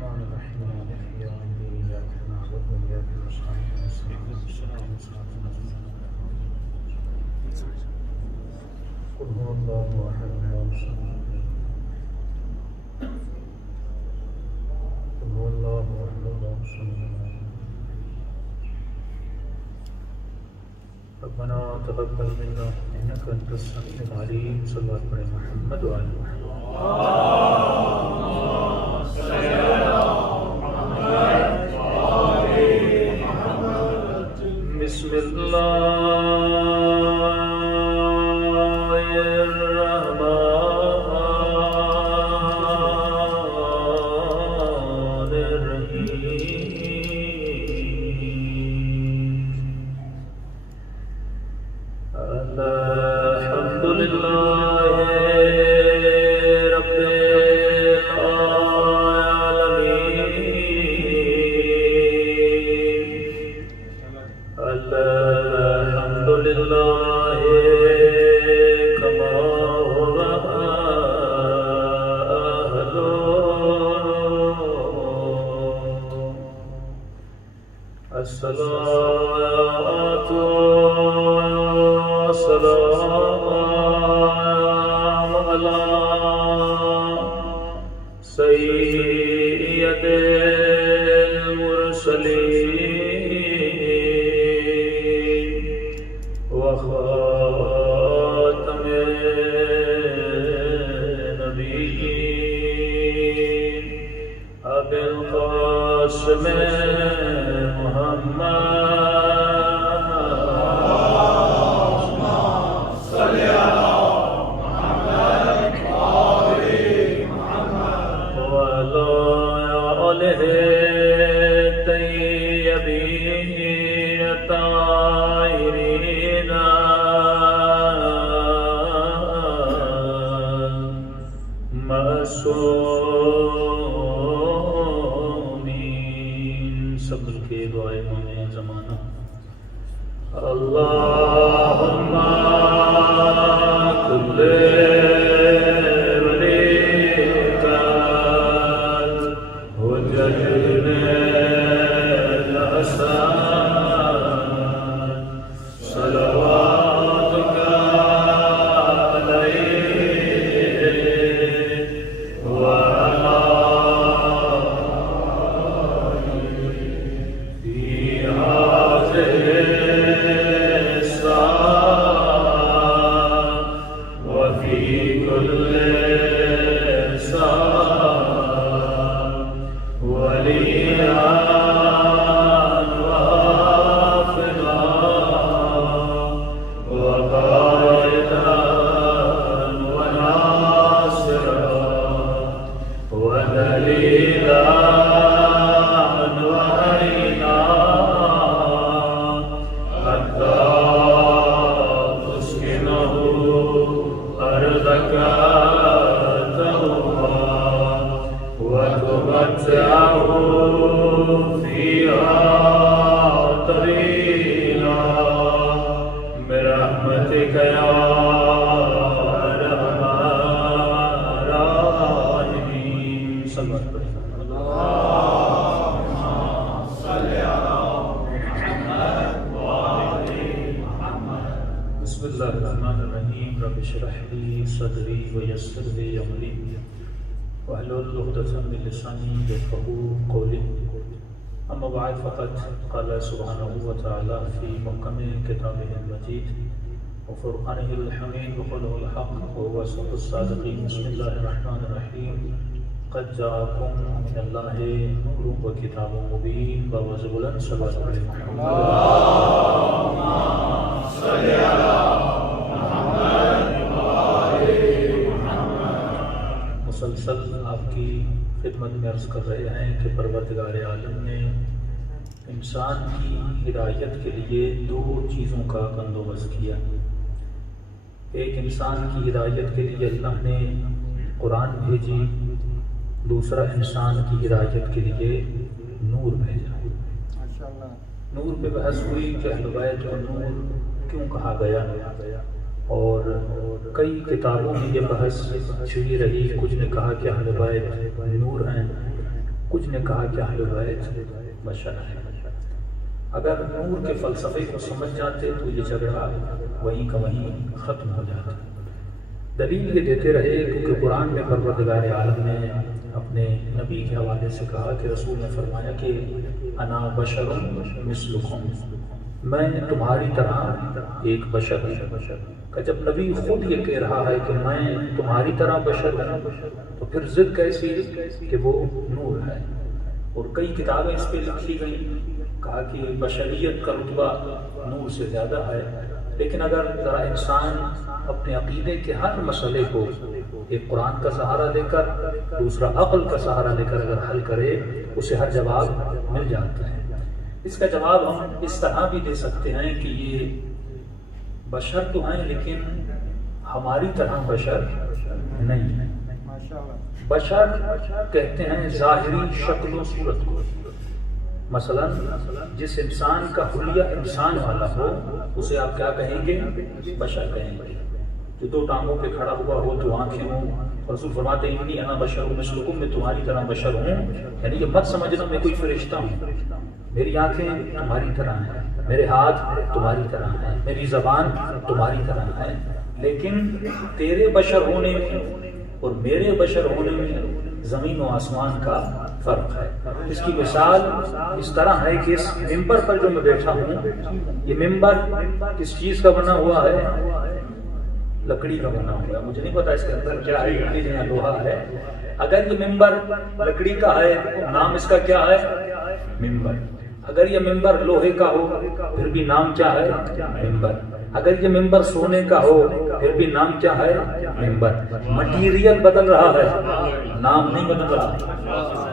الرحمن الرحيم مالك يوم الدين إياك نعبد وإياك نستعين اهدنا الصراط المستقيم قل هو الله أحد الله الصمد قل هو الله أحد الله الصمد ربنا تقبل منا إنك أنت السميع العليم صلى الله على محمد وعلى آله بسم الله الرحمن الرحيم الحمد لله رب العالمين الحمد لله كما هو أهله الصلاة والسلام على سيد المرسلين وخاتم النبيين أبي القاسم صبر کے دعائیں مانیں زمانہ اللہم کل ولیک حجتنا الحسن صلواتک علیہ وعلا بسم اللہ الرحمن الرحیم رب اشرح لي صدری ویسر لي امری واحلل عقدۃ من لسانی یفقهوا قولی اما بعد فقد قال سبحانه وتعالى في محكم كتابه المجيد وفرقانه الحميد وقوله الحق وهو أصدق الصادقين بسم الله الرحمن الرحيم قد جاءكم من الله نور وكتاب مبين ووزبلا صلوات على محمد صل على محمد وآل محمد مسلسل آپ کی خدمت میں عرض کر رہے ہیں کہ پروردگار عالم نے انسان کی ہدایت کے لیے دو چیزوں کا بندوبست کیا. ایک انسان کی ہدایت کے لیے اللہ نے قرآن بھیجی، دوسرا انسان کی ہدایت کے لیے نور بھیجا. نور پہ بحث ہوئی کہ اہل بیت کو نور کیوں کہا گیا، اور کئی کتابوں میں یہ بحث چھڑی رہی. کچھ نے کہا کہ اہل بیت نور ہیں، کچھ نے کہا کہ اہل بیت بشر ہے۔ اگر نور کے فلسفے کو سمجھ جاتے تو یہ جھگڑا وہیں کا وہیں ختم ہو جاتا۔ دلیل یہ دیتے رہے کیونکہ قرآن میں پروردگار عالم نے اپنے نبی کے حوالے سے کہا کہ رسول نے فرمایا کہ انا بشر مثلکم، میں تمہاری طرح ایک بشر ہوں۔ کہ جب نبی خود یہ کہہ رہا ہے کہ میں تمہاری طرح بشر ہوں تو پھر ضد کیسی کہ وہ نور ہے۔ اور کئی کتابیں اس پہ لکھی گئیں، کہا کہ بشریت کا رتبہ نور سے زیادہ ہے۔ لیکن اگر ذرا انسان اپنے عقیدے کے ہر مسئلے کو ایک قرآن کا سہارا لے کر دوسرا عقل کا سہارا لے کر اگر حل کرے اسے ہر جواب مل جاتا ہے۔ اس کا جواب ہم اس طرح بھی دے سکتے ہیں کہ یہ بشر تو ہیں لیکن ہماری طرح بشر نہیں ہے۔ بشر کہتے ہیں ظاہری شکل و صورت کو، مثلا جس انسان کا حلیہ انسان والا ہو اسے آپ کیا کہیں گے؟ بشر کہیں گے۔ جو دو ٹانگوں پہ کھڑا ہوا ہو، دو آنکھیں ہوں، رسول فرماتے ہیں انی انا بشر مثلکم، میں تمہاری طرح بشر ہوں، یعنی یہ مت سمجھنا میں کوئی فرشتہ ہوں۔ میری آنکھیں تمہاری طرح ہیں، میرے ہاتھ تمہاری طرح ہیں، میری زبان تمہاری طرح ہے، لیکن تیرے بشر ہونے میں اور میرے بشر ہونے میں زمین و آسمان کا فرق ہے۔ اس کی مثال اس طرح ہے کہ اس ممبر پر جو میں بیٹھا ہوں، یہ ممبر کس چیز کا بنا ہوا ہے؟ لکڑی کا بنا ہوا ہے۔ مجھے نہیں پتا اس کے اندر کیا ہے، لکڑی یا لوہا ہے۔ اگر یہ ممبر لکڑی کا ہے نام اس کا کیا ہے؟ ممبر۔ اگر یہ ممبر لوہے کا ہو پھر بھی نام کیا ہے؟ ممبر۔ اگر یہ ممبر سونے کا ہو پھر بھی نام کیا ہے؟ ممبر۔ مٹیریل بدل رہا ہے، نام نہیں بدل رہا۔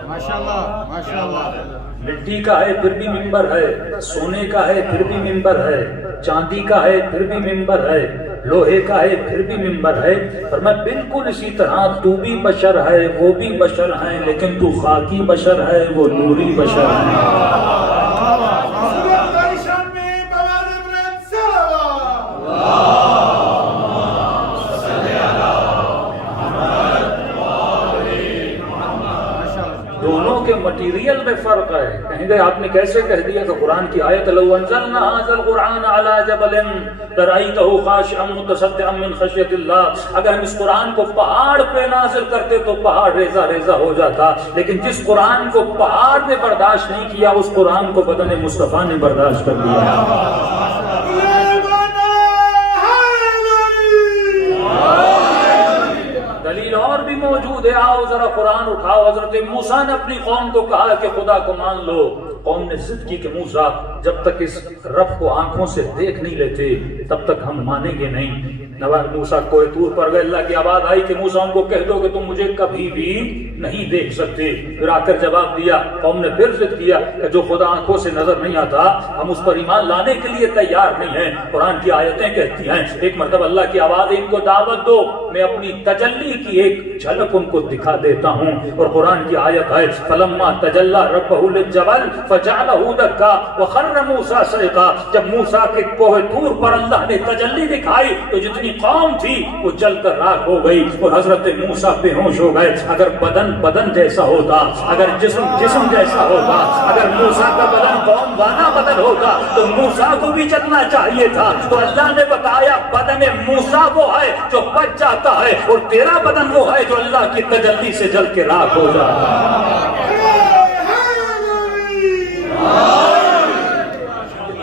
ماشاءاللہ ماشاءاللہ۔ مٹی کا ہے پھر بھی ممبر ہے، سونے کا ہے پھر بھی ممبر ہے، چاندی کا ہے پھر بھی ممبر ہے، لوہے کا ہے پھر بھی ممبر ہے۔ پر میں بالکل اسی طرح تو بھی بشر ہے، وہ بھی بشر ہیں، لیکن تو خاکی بشر ہے، وہ نوری بشر ہے۔ دونوں کے مٹیریل میں فرق ہے۔ کہیں گے آپ نے کیسے کہہ دیا کہ قرآن کی آیت لو انزلنا هذا القرآن على جبل لرأيته خاشعا متصدعا من خشية الله، اگر ہم اس قرآن کو پہاڑ پہ نازل کرتے تو پہاڑ ریزہ ریزہ ہو جاتا، لیکن جس قرآن کو پہاڑ نے برداشت نہیں کیا اس قرآن کو بدن مصطفیٰ نے برداشت کر لیا۔ دلیل اور بھی موجود ہے، آؤ ذرا قرآن اٹھاؤ۔ حضرت موسیٰ نے اپنی قوم کو کہا کہ خدا کو مان لو، قوم نے ضد کی کہ موسیٰ جب تک اس رب کو آنکھوں سے دیکھ نہیں لیتے تب تک ہم مانیں گے نہیں۔ نواز موسیٰ کوہ طور پر گئے، اللہ کی آواز آئی کہ موسیٰ ان کو کہہ دو کہ تم مجھے کبھی بھی نہیں دیکھ سکتے۔ پھر آ کر جواب دیا، قوم نے پھر ضد کیا کہ جو خدا آنکھوں سے نظر نہیں آتا ہم اس پر ایمان لانے کے لیے تیار نہیں ہیں۔ قرآن کی آیتیں کہتی ہیں ایک مرتبہ اللہ کی آواز ان کو دعوت دو، میں اپنی تجلی کی ایک جھلک ان کو دکھا دیتا ہوں۔ اور قرآن کی آیت ہے فلما تجلی ربہ للجبل فجعلہ دکا وخر موسیٰ صعقا، جب موسیٰ کے کوہ طور پر اللہ نے تجلی دکھائی تو جتنی قوم تھی وہ جل کر راکھ ہو گئی اور حضرت موسیٰ بے ہوش ہو گئے۔ اگر بدن جیسا ہوتا، اگر جسم جیسا ہوتا، اگر موسیٰ کا بدن قوم والا بدن ہوتا تو موسیٰ کو بھی جلنا چاہیے تھا۔ تو اللہ نے بتایا بدن موسیٰ وہ ہے جو بچ جاتا ہے اور تیرا بدن وہ ہے جو اللہ کی تجلی سے جل کے راکھ ہو جاتا ہے۔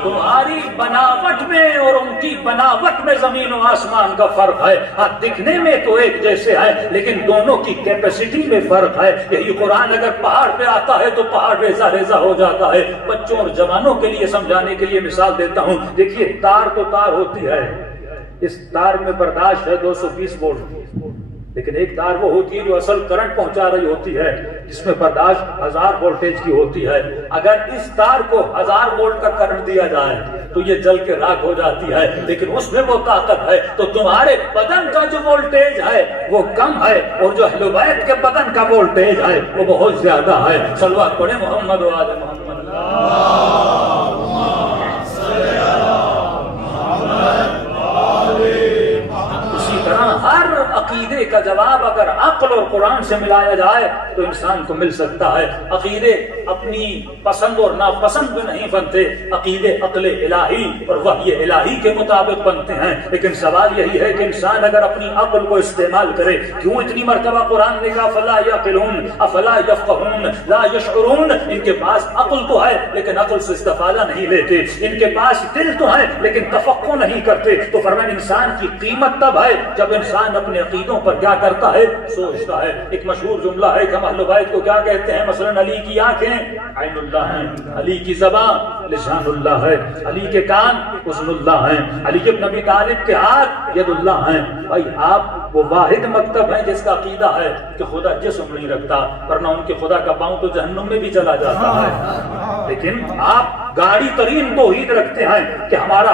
تمہاری بناوٹ میں اور ان کی بناوٹ میں زمین و آسمان کا فرق ہے۔ ہاں دکھنے میں تو ایک جیسے ہے لیکن دونوں کی کیپیسٹی میں فرق ہے۔ یہی قرآن اگر پہاڑ پہ آتا ہے تو پہاڑ ریزہ ریزہ ہو جاتا ہے۔ بچوں اور جوانوں کے لیے سمجھانے کے لیے مثال دیتا ہوں، دیکھیے تار تو تار ہوتی ہے، اس تار میں برداشت ہے 220 وولٹ، لیکن ایک تار وہ ہوتی ہے جو اصل کرنٹ پہنچا رہی ہوتی ہے جس میں برداشت 1000 وولٹیج کی ہوتی ہے۔ اگر اس تار کو 1000 وولٹ کا کرنٹ دیا جائے تو یہ جل کے راکھ ہو جاتی ہے، لیکن اس میں وہ طاقت ہے۔ تو تمہارے بدن کا جو وولٹیج ہے وہ کم ہے اور جو اہل بیت کے بدن کا وولٹیج ہے وہ بہت زیادہ ہے۔ صلوات پڑھیں محمد و آل محمد۔ اسی طرح ہر عقیدے مرتبے کا جواب اگر عقل اور قرآن سے ملایا جائے تو انسان کو مل سکتا ہے۔ عقیدے اپنی پسند اور ناپسند میں نہیں بنتے، عقیدے عقل الہی اور وحی الہی کے مطابق بنتے ہیں۔ لیکن سوال یہی ہے کہ انسان اگر اپنی عقل کو استعمال کرے، کیوں اتنی مرتبہ قرآن نے کہا فلا یعقلون افلا یفقہون لا یشعرون؟ ان کے پاس عقل تو ہے لیکن عقل سے استفادہ نہیں لیتے، ان کے پاس دل تو ہے لیکن تفقہ نہیں کرتے۔ تو فرمایا انسان کی قیمت تب ہے جب انسان اپنے عقیدوں پر کیا کرتا ہے، سوچتا ہے۔ ایک مشہور جملہ ہے کہ ہم اہل بیت کو کیا کہتے ہیں، مثلا علی کی آنکھیں عین اللہ ہیں، علی کی زبان لسان اللہ ہے، علی کے کان اذن اللہ ہیں، علی ابن ابی طالب کے ہاتھ ید اللہ ہیں۔ بھائی آپ وہ واحد مکتب ہیں جس کا عقیدہ ہے کہ خدا جسم نہیں رکھتا، ورنہ ان کے خدا کا پاؤں تو جہنم میں بھی چلا جاتا ہے۔ لیکن آپ گاڑی ترین توحید رکھتے ہیں کہ ہمارا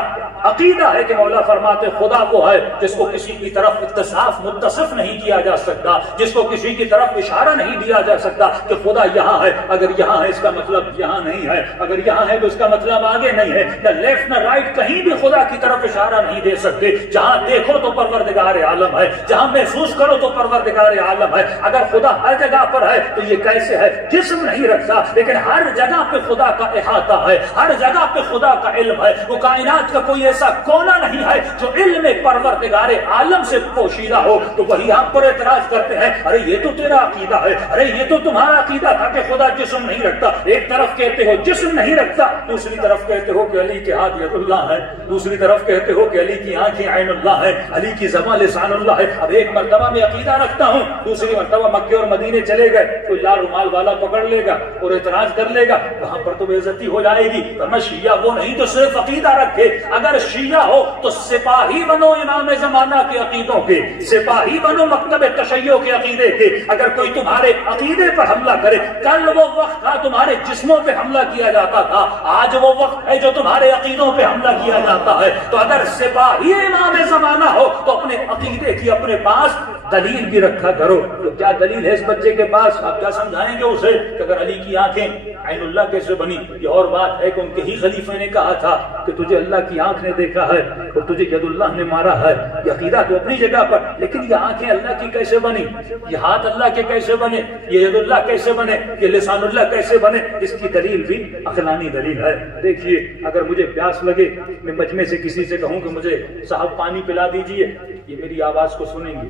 عقیدہ ہے کہ مولا فرماتے خدا وہ ہے جس کو کسی کی طرف اتصاف متصف نہیں کیا جا سکتا، جس کو کسی کی طرف اشارہ نہیں دیا جا سکتا کہ خدا یہاں ہے، اگر یہاں ہے اس کا مطلب یہاں نہیں ہے، اگر یہاں ہے تو اس کا مطلب آگے نہیں ہے، نہ لیفٹ نہ رائٹ، کہیں بھی خدا کی طرف اشارہ نہیں دے سکتے۔ جہاں دیکھو تو پروردگار عالم ہے، جہاں محسوس کرو تو پروردگار عالم ہے۔ اگر خدا ہر جگہ پر ہے تو یہ کیسے ہے، جسم نہیں رکھتا لیکن ہر جگہ پہ خدا کا احاطہ ہے، ہر جگہ پہ خدا کا علم ہے۔ وہ کائنات کا کوئی ایسا کونا نہیں ہے جو علم پروردگار عالم سے پوشیدہ ہو۔ تو وہی ہم پر اعتراض کرتے ہیں، ارے یہ تو تیرا عقیدہ ہے، ارے یہ تو تمہارا عقیدہ تھا کہ خدا جسم نہیں رکھتا۔ ایک طرف کہتے ہو جسم نہیں رکھتا، دوسری طرف کہتے ہو کہ علی کے ہاتھ ید اللہ ہے، دوسری طرف کہتے ہو کہ علی کی آنکھیں عین اللہ ہے، علی کی زبان لسان اللہ ہے۔ اب ایک مرتبہ میں عقیدہ رکھتا ہوں، دوسری مرتبہ مکے اور مدینے چلے گئے، کوئی لال رومال والا پکڑ لے گا اور اعتراض کر لے گا، وہاں پر تو بے عزتی ہو جائے گی۔ ورنہ شیعہ وہ نہیں تو صرف عقیدہ رکھے، اگر شیعہ ہو تو سپاہی بنو امام زمانہ کے عقیدوں کے، سپاہی بنو مکتب تشیع کے عقیدے کے۔ اگر کوئی تمہارے عقیدے پر حملہ کرے، کل وہ وقت تھا تمہارے جسموں پہ حملہ کیا جاتا تھا، آج وہ وقت ہے جو تمہارے عقیدوں پہ حملہ کیا جاتا ہے۔ تو اگر سپاہی امام زمانہ ہو تو اپنے عقیدے کی اپنے پاس دلیل بھی رکھا کرو۔ تو کیا دلیل ہے اس بچے کے پاس؟ آپ کیا سمجھائیں گے اسے کہ اگر علی کی آنکھیں عین اللہ کیسے بنی؟ یہ اور بات ہے کہ ان کے ہی خلیفے نے کہا تھا کہ تجھے اللہ کی آنکھ نے دیکھا ہے اور تجھے ید اللہ نے مارا ہے۔ یہ عقیدہ تو اپنی جگہ پر، لیکن یہ آنکھیں اللہ کی کیسے بنی، یہ ہاتھ اللہ کے کیسے بنے، یہ ید اللہ کیسے بنے، یہ لسان اللہ کیسے بنے؟ اس کی دلیل بھی عقلانی دلیل ہے۔ دیکھیے اگر مجھے پیاس لگے، میں مجمع سے کسی سے کہوں کہ مجھے صاحب پانی پلا دیجئے، یہ میری آواز کو سنیں گے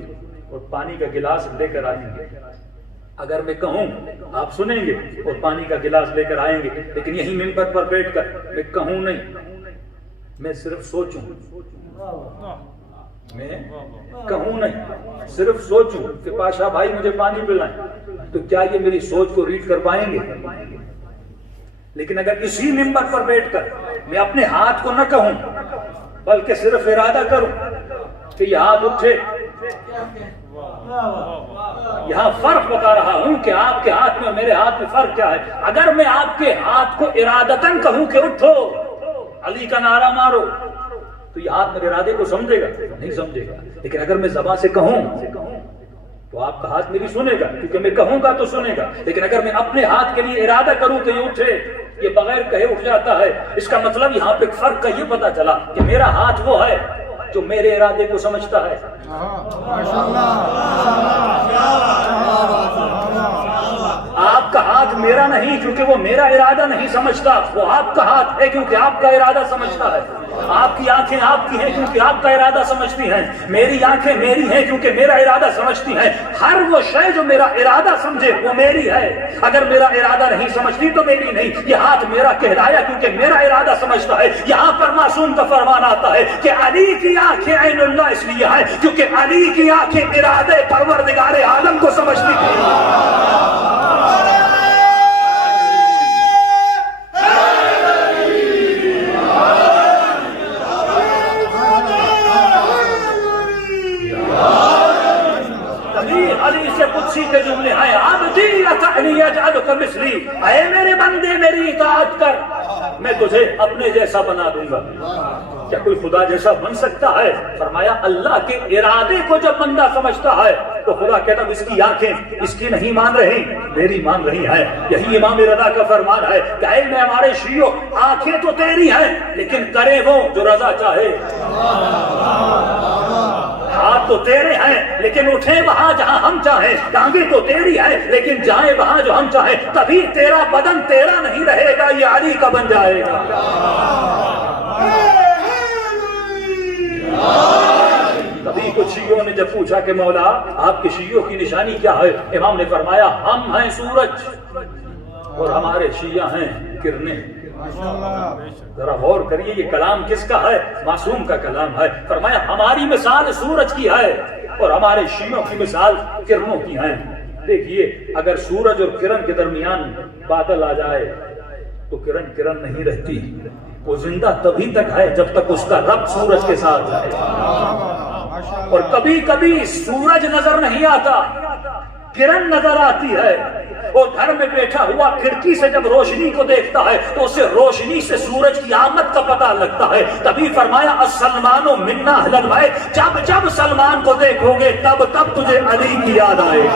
اور پانی کا گلاس لے کر آئیں گے۔ اگر میں کہوں آپ سنیں گے اور پانی کا گلاس لے کر آئیں گے، لیکن یہی ممبر پر بیٹھ کر میں کہوں نہیں، میں صرف سوچوں، میں کہوں نہیں، صرف سوچوں کہ پاشا بھائی مجھے پانی پلائیں، تو کیا یہ میری سوچ کو ریڈ کر پائیں گے؟ لیکن اگر اسی ممبر پر بیٹھ کر میں اپنے ہاتھ کو نہ کہوں بلکہ صرف ارادہ کروں کہ یہ ہاتھ اٹھے، یہاں فرق بتا رہا ہوں کہ آپ کے ہاتھ میں اور میرے ہاتھ میں فرق کیا ہے۔ اگر میں آپ کے ہاتھ کو ارادتاً کہوں کہ اٹھو علی کا نعرہ مارو، تو یہ ہاتھ میرے ارادے کو سمجھے گا؟ نہیں سمجھے گا۔ لیکن اگر میں زبان سے کہوں تو آپ کا ہاتھ میری سنے گا، کیونکہ میں کہوں گا تو سنے گا۔ لیکن اگر میں اپنے ہاتھ کے لیے ارادہ کروں کہ یہ اٹھے، یہ بغیر کہے اٹھ جاتا ہے، اس کا مطلب یہاں پہ فرق کا یہ پتا چلا کہ میرا ہاتھ وہ ہے جو میرے ارادے کو سمجھتا ہے۔ آپ کا ہاتھ میرا نہیں کیونکہ وہ میرا ارادہ نہیں سمجھتا، وہ آپ کا ہاتھ ہے کیونکہ آپ کا ارادہ سمجھتا ہے۔ آپ کی آنکھیں آپ کی ہیں کیونکہ آپ کا ارادہ سمجھتی ہیں، میری آنکھیں میری ہیں کیونکہ میرا ارادہ سمجھتی ہیں۔ ہر وہ شے جو میرا ارادہ سمجھے وہ میری ہے، اگر میرا ارادہ نہیں سمجھتی تو میری نہیں۔ یہ ہاتھ میرا کہلایا کیونکہ میرا ارادہ سمجھتا ہے۔ یہاں پر معصوم کا فرمان آتا ہے کہ علی کی آنکھیں عین اللہ اس لیے ہیں کیونکہ علی کی آنکھیں ارادے پروردگار عالم کو سمجھتی ہیں۔ قدسی کے جملے ہیں، عبدی اتعنی اجعلک مثلی، اے میرے بندے میری اطاعت کر، میں تجھے اپنے جیسا بنا دوں گا۔ کیا کوئی خدا جیسا بن سکتا ہے؟ فرمایا اللہ کے ارادے کو جب بندہ سمجھتا ہے تو خدا کہتا ہے اس کی آنکھیں اس کی نہیں مان رہی، میری مان رہی ہیں۔ یہی امام رضا کا فرمان ہے کہ اے میں ہمارے شیعوں، آنکھیں تو تیری ہیں لیکن کرے وہ جو رضا چاہے۔ ہاتھ تو تیرے ہیں لیکن اٹھیں وہاں جہاں ہم چاہیں، ٹانگیں تو تیری ہیں لیکن جائیں وہاں جو ہم چاہیں، تبھی تیرا بدن تیرا نہیں رہے گا، یہ علی کا بن جائے گا۔ کبھی کچھ شیعوں نے جب پوچھا کہ مولا آپ کے شیعوں کی نشانی کیا ہے، امام نے فرمایا ہم ہیں سورج اور ہمارے شیعہ ہیں کرنیں۔ ذرا غور کریے یہ کلام کس کا ہے؟ معصوم کا کلام ہے۔ فرمایا ہماری مثال سورج کی ہے اور ہمارے شیعوں کی مثال کرنوں کی ہیں۔ دیکھیے اگر سورج اور کرن کے درمیان بادل آ جائے تو کرن نہیں رہتی، وہ زندہ تبھی تک ہے جب تک اس کا رب سورج کے ساتھ ہے۔ اور کبھی کبھی سورج نظر نہیں آتا، کرن نظر آتی ہے، اور گھر میں بیٹھا ہوا کھڑکی سے جب روشنی کو دیکھتا ہے تو اسے روشنی سے سورج کی آمد کا پتہ لگتا ہے۔ تبھی فرمایا السلمان منا اہل البیت، جب جب سلمان کو دیکھو گے تب تب تجھے علی کی یاد آئے گی۔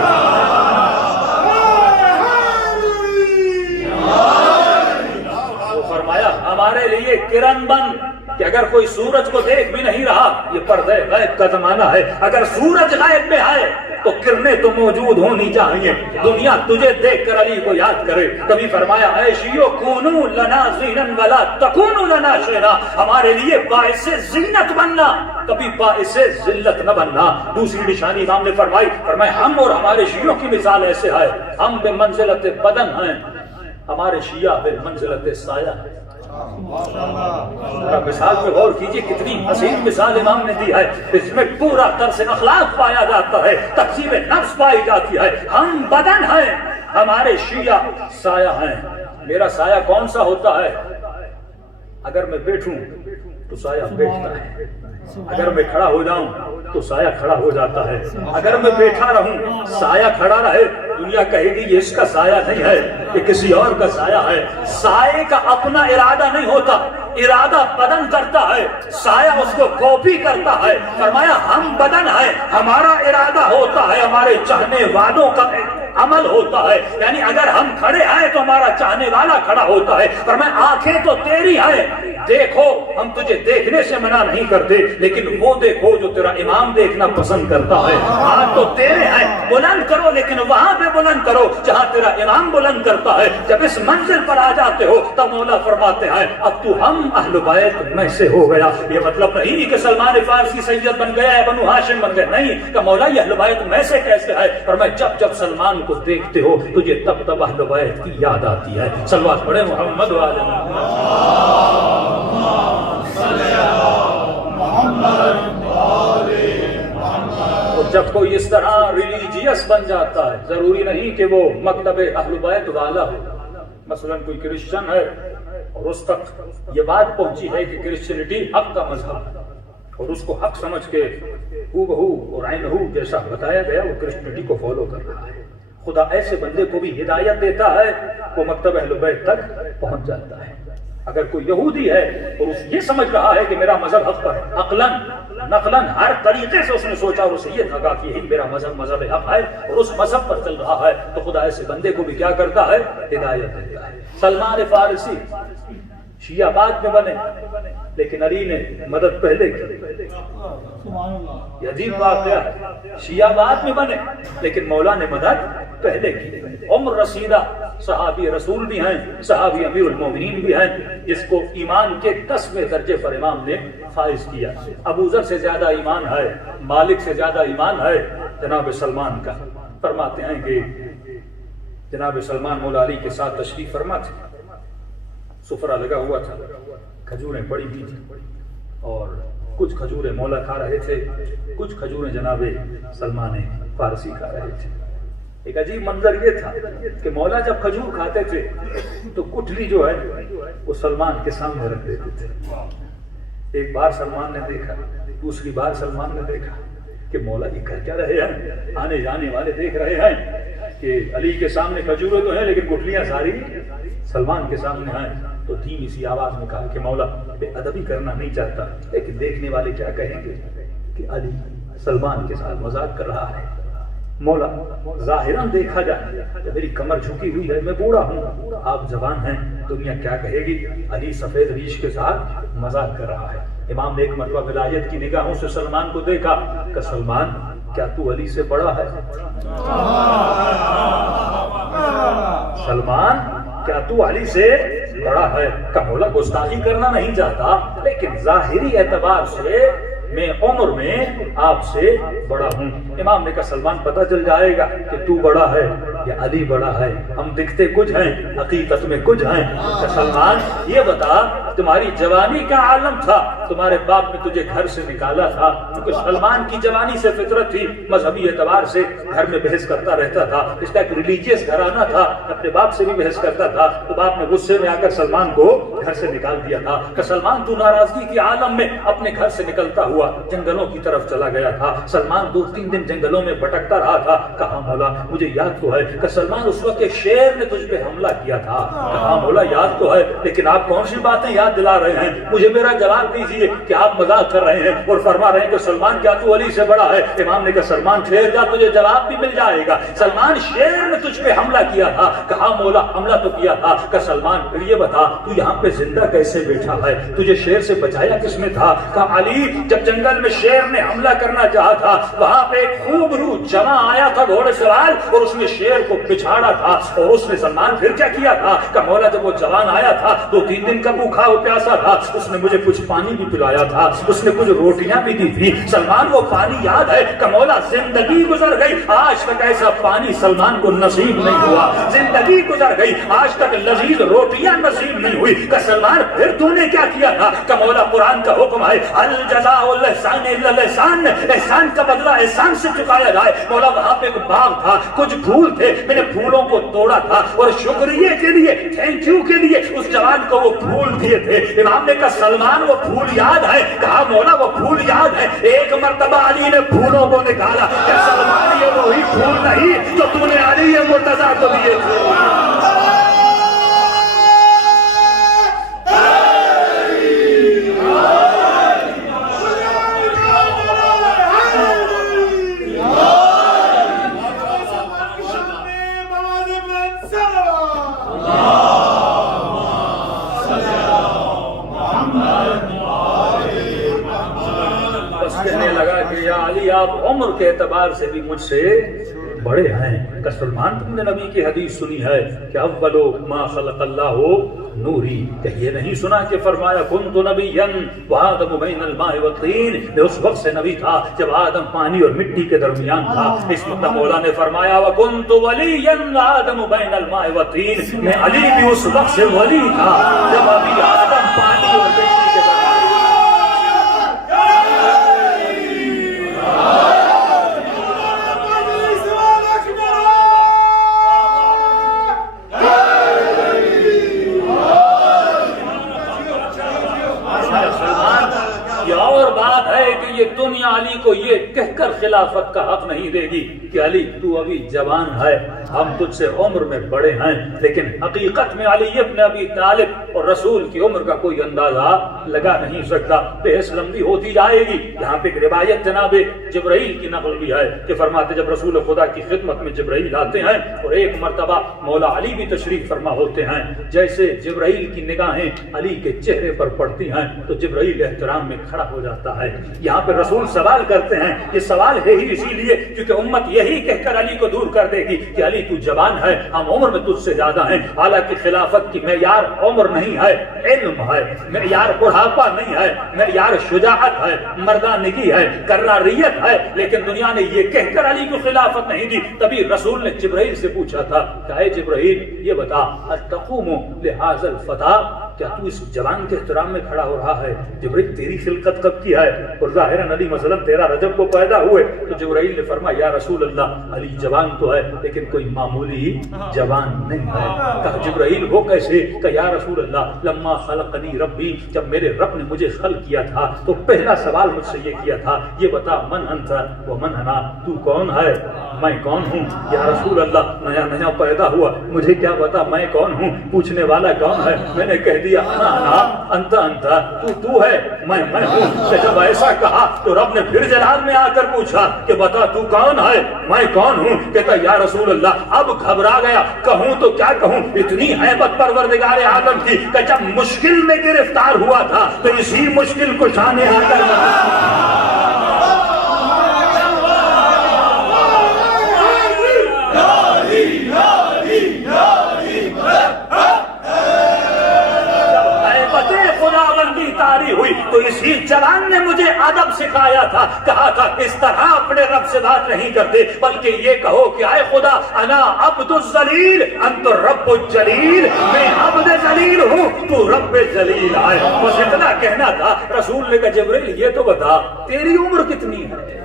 وہ فرمایا ہمارے لیے کرن بن کہ اگر کوئی سورج کو دیکھ بھی نہیں رہا، یہ پردے غیب کا زمانہ ہے، اگر سورج غیب میں ہے تو کرنیں تو موجود ہونی چاہیے، دنیا تجھے دیکھ کر علی کو یاد کرے۔ کبھی فرمایا اے شیعو کونو لنا زینن ولا تکونو لنا شینا، ہمارے لیے باعث زینت بننا، کبھی باعث ذلت نہ بننا۔ دوسری نشانی امام نے فرمایا ہم اور ہمارے شیعوں کی مثال ایسے ہے، ہم بے منزلت بدن ہیں، ہمارے شیعہ بے منزلت سایہ ہیں۔ مثال پہ غور کیجیے، کتنی حسین مثال امام نے دی ہے، اس میں پورا طرز اخلاق پایا جاتا ہے، تقسیم نفس پائی جاتی ہے۔ ہم بدن ہیں، ہمارے شیعہ سایہ ہیں۔ میرا سایہ کون سا ہوتا ہے؟ اگر میں بیٹھوں تو سایہ بیٹھتا ہے، اگر میں کھڑا ہو جاؤں تو سایہ کھڑا ہو جاتا ہے، اگر میں بیٹھا رہوں سایہ کھڑا رہے، دنیا کہے گی یہ اس کا سایہ نہیں ہے، یہ کسی اور کا سایہ ہے۔ سایہ کا اپنا ارادہ نہیں ہوتا، ارادہ بدن کرتا ہے، سایہ اس کو کاپی کرتا ہے۔ فرمایا ہم بدن ہے، ہمارا ارادہ ہوتا ہے، ہمارے چاہنے والوں کا عمل ہوتا ہے، یعنی اگر ہم کھڑے ہیں تو ہمارا چاہنے والا کھڑا ہوتا ہے۔ فرمایا آنکھیں تو تیری ہیں، دیکھو ہم تجھے دیکھنے سے منع نہیں کرتے، لیکن وہ دیکھو جو تیرا امام دیکھنا پسند کرتا ہے۔ ہاتھ تو تیرے ہیں، بلند کرو لیکن وہاں پہ بلند کرو جہاں تیرا امام بلند کرتا ہے۔ جب اس منزل پر آ جاتے ہو تب مولا فرماتے ہیں اب تو ہم اہل بیت میں سے ہو گیا۔ یہ مطلب نہیں کہ سلمان فارسی سید بن گیا ہے، بنو ہاشم بن گیا، نہیں کہ مولا یہ اہل بیت میں سے کیسے ہے؟ فرمایا جب جب سلمان کو دیکھتے ہو تجھے تب تب اہل بیت کی یاد آتی ہے۔ صلوات پڑھے محمد و آل اور جب کوئی اس طرح ریلیجیس بن جاتا ہے، ضروری نہیں کہ وہ مکتب اہل بیت والا ہو۔ مثلا کوئی کرسچن ہے اور اس تک یہ بات پہنچی ہے کہ کرسچنٹی حق کا مذہب ہے اور اس کو حق سمجھ کے ہو بہو اور عین ہو جیسا بتایا گیا وہ کرسچنٹی کو فالو کر رہا ہے۔ خدا ایسے بندے کو بھی ہدایت دیتا ہے، وہ مکتب اہل بیت تک پہنچ جاتا ہے۔ اگر کوئی یہودی ہے اور اس یہ سمجھ رہا ہے کہ میرا مذہب حق پر ہے، عقلاً نقلاً ہر طریقے سے اس نے سوچا اور اسے یہ لگا کہ یہی میرا مذہب حق ہے اور اس مذہب پر چل رہا ہے، تو خدا ایسے بندے کو بھی کیا کرتا ہے؟ ہدایت دیتا ہے۔ سلمان فارسی شیعہ بعد میں بنے لیکن علی نے مدد پہلے کی۔ یہ عجیب بات ہے، شیعہ بعد میں بنے لیکن مولا نے مدد پہلے کی۔ عمر رسیدہ صحابی رسول بھی ہیں، صحابی امیر المومنین بھی ہیں، جس کو ایمان کے 10ویں درجے پر امام نے فائز کیا۔ ابو ذر سے زیادہ ایمان ہے، مالک سے زیادہ ایمان ہے جناب سلمان کا۔ فرماتے ہیں کہ جناب سلمان مولا علی کے ساتھ تشریف فرما تھے، سفرہ لگا ہوا تھا، کھجوریں پڑی ہوئی تھی اور کچھ کھجوریں مولا کھا رہے تھے، کچھ کھجوریں جناب سلمان فارسی کھا رہے تھے۔ ایک عجیب منظر یہ تھا کہ مولا جب کھجور کھاتے تھے تو گٹھلی جو ہے وہ سلمان کے سامنے رکھ دیتے تھے۔ ایک بار سلمان نے دیکھا، دوسری بار سلمان نے دیکھا کہ مولا یہ کر کیا رہے ہیں، آنے جانے والے دیکھ رہے ہیں کہ علی کے سامنے کھجوریں تو ہیں لیکن گٹھلیاں ساری سلمان کے سامنے ہیں۔ تو دھیمی سی آواز میں کہا کہ مولا بے ادبی کرنا نہیں چاہتا، لیکن دیکھنے والے کیا کہیں گے کہ علی سلمان کے ساتھ مذاق کر رہا ہے۔ مولا ظاہراً دیکھا جائے کہ میری کمر جھکی ہوئی ہے، میں بوڑھا ہوں، آپ جوان ہیں، دنیا کیا کہے گی، علی سفید ریش کے ساتھ مذاق کر رہا ہے۔ امام نے ایک مرتبہ ولایت کی نگاہوں سے سلمان کو دیکھا کہ سلمان کیا تو علی سے بڑا ہے؟ سلمان کیا تو علی سے بڑا ہے؟ کہ مولا گستاخی کرنا نہیں چاہتا، لیکن ظاہری اعتبار سے میں عمر میں آپ سے بڑا ہوں۔ امام نے کہا سلمان پتہ چل جائے گا کہ تو بڑا ہے یا علی بڑا ہے، ہم دکھتے کچھ ہیں حقیقت میں کچھ ہیں۔ کہ سلمان یہ بتا تمہاری جوانی کا عالم تھا، تمہارے باپ نے تجھے گھر سے نکالا تھا، کیونکہ سلمان کی جوانی سے فطرت تھی، مذہبی اعتبار سے گھر میں بحث کرتا رہتا تھا، اس کا ایک ریلیجیس گھرانہ تھا، اپنے باپ سے بھی بحث کرتا تھا، تو باپ نے غصے میں آ کر سلمان کو گھر سے نکال دیا تھا۔ کہ سلمان تو ناراضگی کے عالم میں اپنے گھر سے نکلتا ہوا جنگلوں کی طرف چلا گیا تھا۔ سلمان 2-3 دن جنگلوں میں بھٹکتا رہا تھا۔ کہا مولا مجھے یاد تو ہے کہ سلمان اس وقت ایک شیر نے تجھ پہ حملہ کیا تھا۔ کہا مولا یاد تو ہے، لیکن آپ کون سی باتیں یاد دلا رہے ہیں؟ مجھے میرا جواب دیجیے کہ آپ مذاق کر رہے ہیں اور فرما رہے ہیں کہ سلمان کیا تو علی سے بڑا ہے؟ امام نے کہا سلمان ٹھہر جا، تجھے جواب بھی مل جائے گا۔ سلمان شیر نے تجھ پہ حملہ کیا تھا۔ کہا مولا حملہ تو کیا تھا۔ کہ سلمان پھر یہ بتا تو یہاں پہ زندہ کیسے بیٹھا ہے؟ تجھے شیر سے بچایا کس نے تھا؟ کہا علی جب جنگل میں شیر نے حملہ کرنا چاہا تھا، وہاں پہ ایک خوب روح جمع آیا تھا گھوڑے سوار، اور اس نے شیر کو پچھاڑا تھا، اور اس نے سلمان پھر کیا کیا تھا؟ کہ مولا جب وہ جوان آیا تھا 2-3 دن کا بھوکا و پیاسا تھا، اس نے مجھے کچھ پانی بھی پلایا تھا، اس نے کچھ روٹیاں بھی دی تھی۔ سلمان وہ پانی یاد ہے کہ مولا زندگی گزر گئی، آج تک ایسا پانی سلمان کو نصیب نہیں ہوا، زندگی گزر گئی، آج تک لذیذ روٹیاں نصیب نہیں ہوئی۔ کہ سلمان پھر تو نے کیا کیا تھا؟ کہ مولا قرآن کا حکم ہے الجزاء الاحسان الا الاحسان، احسان کا بدلہ احسان سے چکایا جائے۔ مولا وہاں پہ ایک باغ تھا، کچھ پھول تھے، میں نے پھولوں کو توڑا تھا اور شکریہ کے لیے، تھینک یو کے لیے اس جوان کو وہ پھول دیے تھے۔ امام نے کہا سلمان وہ پھول یاد ہے؟ کہا مولا وہ پھول یاد ہے۔ ایک مرتبہ علی نے پھولوں کو نکالا کہ سلمان یہ وہی پھول نہیں جو تو نے علی مرتضیٰ کو دیے تھے۔ علی آپ عمر کے اعتبار سے بھی مجھ سے بڑے ہیں۔ کہ سلمان تم نے نبی کی حدیث سنی ہے کہ اولو ما خلق اللہ نوری، کہ یہ نہیں سنا کہ فرمایا کنت نبیا وآدم بین الماء والطین، میں اس وقت سے نبی تھا جب آدم پانی اور مٹی کے درمیان تھا۔ اس وقت مولا نے فرمایا وکنت ولیا وآدم بین الماء والطین، میں علی بھی اس وقت سے ولی تھا جب ابھی آدم پانی اور مٹی کے درمیان۔ یہ دنیا علی کو یہ کہہ کر خلافت کا حق نہیں دے گی کہ علی تو ابھی جوان ہے، ہم تجھ سے عمر میں بڑے ہیں، لیکن حقیقت میں علی ابن ابی طالب اور رسول کی عمر کا کوئی اندازہ لگا نہیں سکتا۔ بحث لمبی ہوتی جائے گی۔ یہاں پہ ایک روایت جناب جبرائیل کی نقل بھی ہے کہ فرماتے جب رسول خدا کی خدمت میں جبرائیل آتے ہیں اور ایک مرتبہ مولا علی بھی تشریف فرما ہوتے ہیں، جیسے جبرائیل کی نگاہیں علی کے چہرے پر پڑتی ہیں تو جبرائیل احترام میں کھڑا ہو جاتا ہے۔ یہاں پہ رسول سوال کرتے ہیں، یہ سوال ہے ہی اسی لیے کیونکہ امت یہی کہہ کر علی کو دور کر دے گی کہ علی تو جوان ہے، ہم عمر میں تجھ سے زیادہ ہیں۔ حالانکہ خلافت کی معیار عمر نہیں ہے، علم ہے، معیار بڑھاپا نہیں ہے، معیار شجاعت ہے، مردانگی ہے، کراریت ہے، لیکن دنیا نے یہ کہہ کر علی کو خلافت نہیں دی۔ تبھی رسول نے جبرائیل سے پوچھا تھا کہ اے جبرائیل یہ بتا اتقوم لہذا الفتى، کیا تو اس جوان کے احترام میں کھڑا ہو رہا ہے؟ جبرائیل تیری خلقت کب کی ہے؟ اور ظاہراً علی مثلا 13 رجب کو پیدا ہوئے تو جبرائیل نے فرمایا یا رسول اللہ علی جوان تو ہے لیکن کوئی معمولی جوان نہیں ہے۔ کہا جبرائیل ہو کیسے؟ کہ یا رسول اللہ لما خلقنی ربی، جب میرے رب نے مجھے خلق کیا تھا تو پہلا سوال مجھ سے یہ کیا تھا یہ بتا من انت ومن انا، تو کون ہے میں کون ہوں؟ یا رسول اللہ نیا نیا پیدا ہوا مجھے کیا پتا میں کون ہوں، پوچھنے والا کون ہے؟ میں نے کہہ دیا نا انت انت تو ہے میں ہوں. کہ جب ایسا کہا تو رب نے پھر جلال میں آ کر پوچھا کہ بتا تو کون ہے میں کون ہوں. کہتا یا رسول اللہ اب گھبرا گیا, کہوں تو کیا کہوں, اتنی ہیبت پروردگار عالم کی کہ جب مشکل میں گرفتار ہوا تھا تو اسی مشکل کو شانے آ کر ہوئی تو اسی جوان نے مجھے ادب سکھایا تھا, کہا تھا اس طرح اپنے رب سے بات نہیں کرتے بلکہ یہ کہو کہ اے خدا انا عبد الذلیل انت رب الجلیل, میں عبد ذلیل ہوں تو رب جلیل ہے. بس اتنا کہنا تھا. رسول نے کہا جبریل یہ تو بتا تیری عمر کتنی ہے,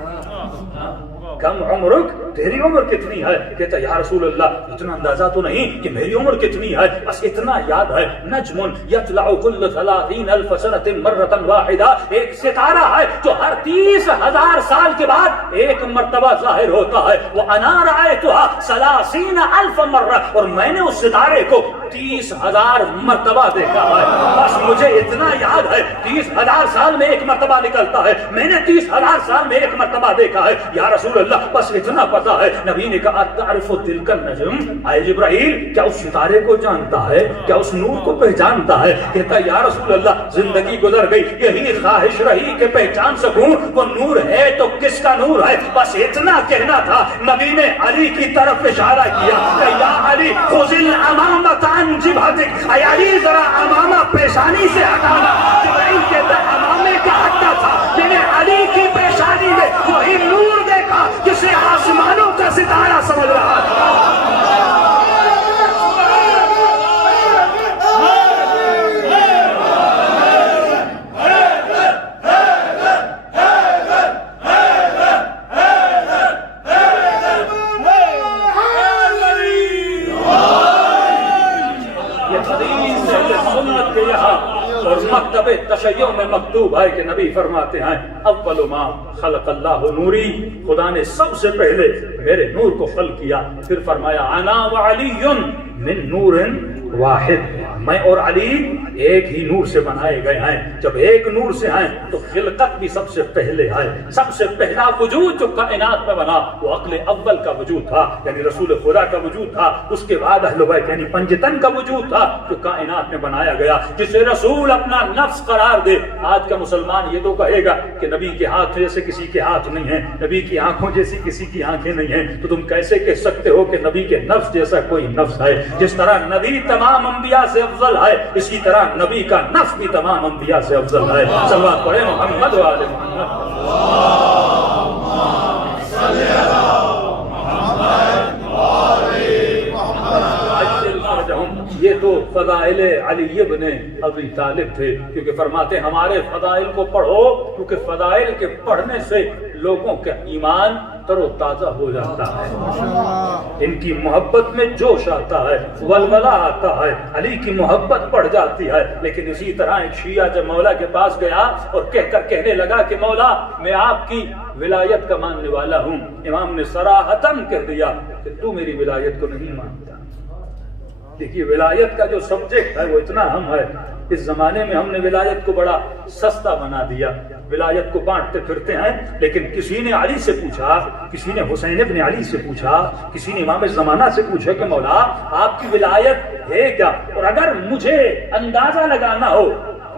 کم عمرک, تیری عمر کتنی ہے. کہتا یا رسول اللہ اتنا اندازہ تو نہیں کہ میری عمر کتنی ہے, بس اتنا یاد ہے نجم یطلع کل 30,000 سنة مرۃ واحدہ, ایک ستارہ ہے جو ہر 30,000 سال کے بعد ایک مرتبہ ظاہر ہوتا ہے. وانا رأیتها 30,000 مرہ, اور میں نے اس ستارے کو 30,000 مرتبہ دیکھا ہے. بس مجھے اتنا یاد ہے 30,000 سال میں ایک مرتبہ نکلتا ہے, میں نے 30,000 سال میں ایک مرتبہ دیکھا ہے. یا رسول اللہ بس اتنا پتا ہے. نبی نے کہا تعرف تلک النجم, اے جبرائیل کیا اس ستارے کو جانتا ہے, کیا اس نور کو پہچانتا ہے. کہتا یا رسول اللہ زندگی گزر گئی یہی خواہش رہی کہ پہچان سکوں وہ نور ہے تو کس کا نور ہے. بس اتنا کہنا تھا. نبی نے علی کی طرف اشارہ کیا کہ یا علی خذ الامامۃ عن جبہتک, اے علی ذرا امامہ پیشانی سے ہٹانا. جبرائیل کہتا امامے کا ہٹا تھا, میں نے علی کی پیشانی میں وہی نور دیکھا جسے آسمانوں کا ستارہ سمجھ رہا تھا. اور مکتب تشیع میں مکتوب ہے کہ نبی فرماتے ہیں اول ما خلق اللہ نوری, خدا نے سب سے پہلے میرے نور کو خلق کیا. پھر فرمایا انا وعلی من نور واحد, میں اور علی ایک ہی نور سے بنائے گئے ہیں. جب ایک نور سے ہیں تو خلقت بھی سب سے پہلے ہے. سب سے پہلا وجود جو کائنات میں بنا وہ عقل اول کا وجود تھا, یعنی رسول خدا کا وجود تھا. اس کے بعد اہل بیت یعنی پنجتن کا وجود تھا جو کائنات میں بنایا گیا, جسے رسول اپنا نفس قرار دے. آج کا مسلمان یہ تو کہے گا کہ نبی کے ہاتھ جیسے کسی کے ہاتھ نہیں ہیں, نبی کی آنکھوں جیسی کسی کی آنکھیں نہیں ہیں, تو تم کیسے کہہ سکتے ہو کہ نبی کے نفس جیسا کوئی نفس ہے. جس طرح نبی تمام انبیاء سے افضل ہے اسی طرح نبی کا نفس بھی تمام انبیاء سے افضل ہے. صلوات پڑھیں محمد و آل محمد. یہ تو فضائل علی ابن ابی طالب تھے, کیونکہ فرماتے ہمارے فضائل کو پڑھو کیونکہ فضائل کے پڑھنے سے لوگوں کا ایمان تر و تازہ ہو جاتا ہے, ان کی محبت میں جوش آتا ہے, ولولہ آتا ہے, علی کی محبت بڑھ جاتی ہے. لیکن اسی طرح ایک شیعہ جب مولا کے پاس گیا اور کہنے لگا کہ مولا میں آپ کی ولایت کا ماننے والا ہوں, امام نے صراحتاً کہہ دیا کہ تو میری ولایت کو نہیں مانتا. دیکھیے ولایت کا جو سبجیکٹ ہے وہ اتنا اہم ہے. اس زمانے میں ہم نے ولایت کو بڑا سستا بنا دیا, ولایت کو بانٹتے پھرتے ہیں. لیکن کسی نے علی سے پوچھا, کسی نے حسین ابن علی سے پوچھا, کسی نے امام زمانہ سے پوچھا کہ مولا آپ کی ولایت ہے کیا, اور اگر مجھے اندازہ لگانا ہو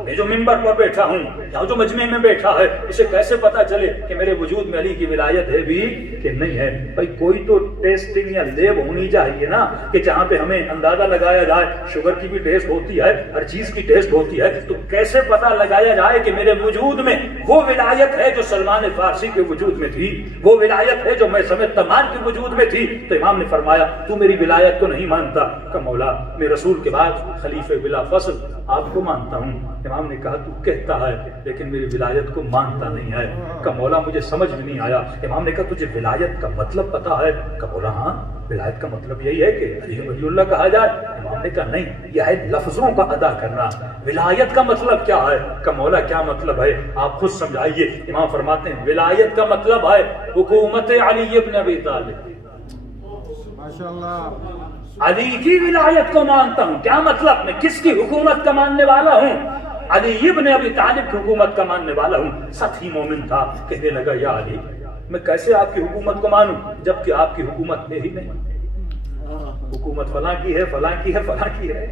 میں جو ممبر پر بیٹھا ہوں یا جو مجمع میں بیٹھا ہے اسے کیسے پتا چلے کہ میرے وجود میں علی کی ولایت ہے بھی کہ نہیں ہے. بھائی کوئی تو ٹیسٹنگ یا لیب ہونی چاہیے نا کہ جہاں پہ ہمیں اندازہ لگایا جائے. شوگر کی بھی ٹیسٹ ہوتی ہے, ہر چیز کی ٹیسٹ ہوتی ہے, تو کیسے پتا لگایا جائے کہ میرے وجود میں وہ ولایت ہے جو سلمان فارسی کے وجود میں تھی, وہ ولایت ہے جو میں سمیت تمام کے وجود میں تھی. تو امام نے فرمایا تو میری ولایت کو نہیں مانتا. کہ مولا میں رسول کے بعد خلیفہ بلا فصل آپ کو مانتا ہوں. امام نے کہا تو کہتا ہے لیکن میری ولایت کو مانتا نہیں ہے. کہ مولا مجھے سمجھ میں نہیں آیا. امام نے کہا تجھے ولایت کا مطلب پتا ہے؟ کہ مولا ہاں ولایت کا مطلب یہی ہے کہ علی ولی اللہ کہا جائے. امام نے کہا نہیں, یہ ہے لفظوں کا ادا کرنا. ولایت کا مطلب کیا ہے؟ کہ مولا کیا مطلب ہے آپ خود سمجھائیے. امام فرماتے ہیں ولایت کا مطلب ہے حکومت علی ابن ابی طالب. ماشاءاللہ. علی کی ولایت کو مانتا ہوں. کیا مطلب؟ میں کس کی حکومت کا ماننے والا ہوں؟ علی ابن ابی طالب کی حکومت کا ماننے والا ہوں. سچ ہی مومن تھا. کہنے لگا یا علی میں کیسے آپ کی حکومت کو مانوں جبکہ آپ کی حکومت ہے ہی نہیں. حکومت فلاں کی ہے فلاں کی ہے فلاں کی ہے,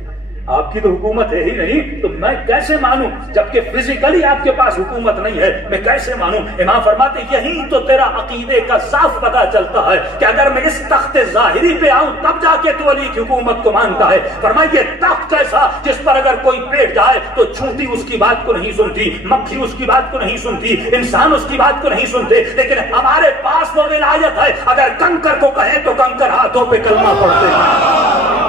آپ کی تو حکومت ہے ہی نہیں, تو میں کیسے مانوں جبکہ فزیکلی آپ کے پاس حکومت نہیں ہے, میں کیسے مانوں؟ امام فرماتے یہی تو تیرا عقیدے کا صاف پتہ چلتا ہے کہ اگر میں اس تخت ظاہری پہ آؤں تب جا کے تو علی کی حکومت کو مانتا ہے. فرمایا یہ تخت کیسا جس پر اگر کوئی بیٹھ جائے تو چونٹی اس کی بات کو نہیں سنتی, مکھی اس کی بات کو نہیں سنتی, انسان اس کی بات کو نہیں سنتے, لیکن ہمارے پاس وہ ولایت ہے اگر کنکر کو کہیں تو کنکر ہاتھوں پہ کلمہ پڑھتے ہیں.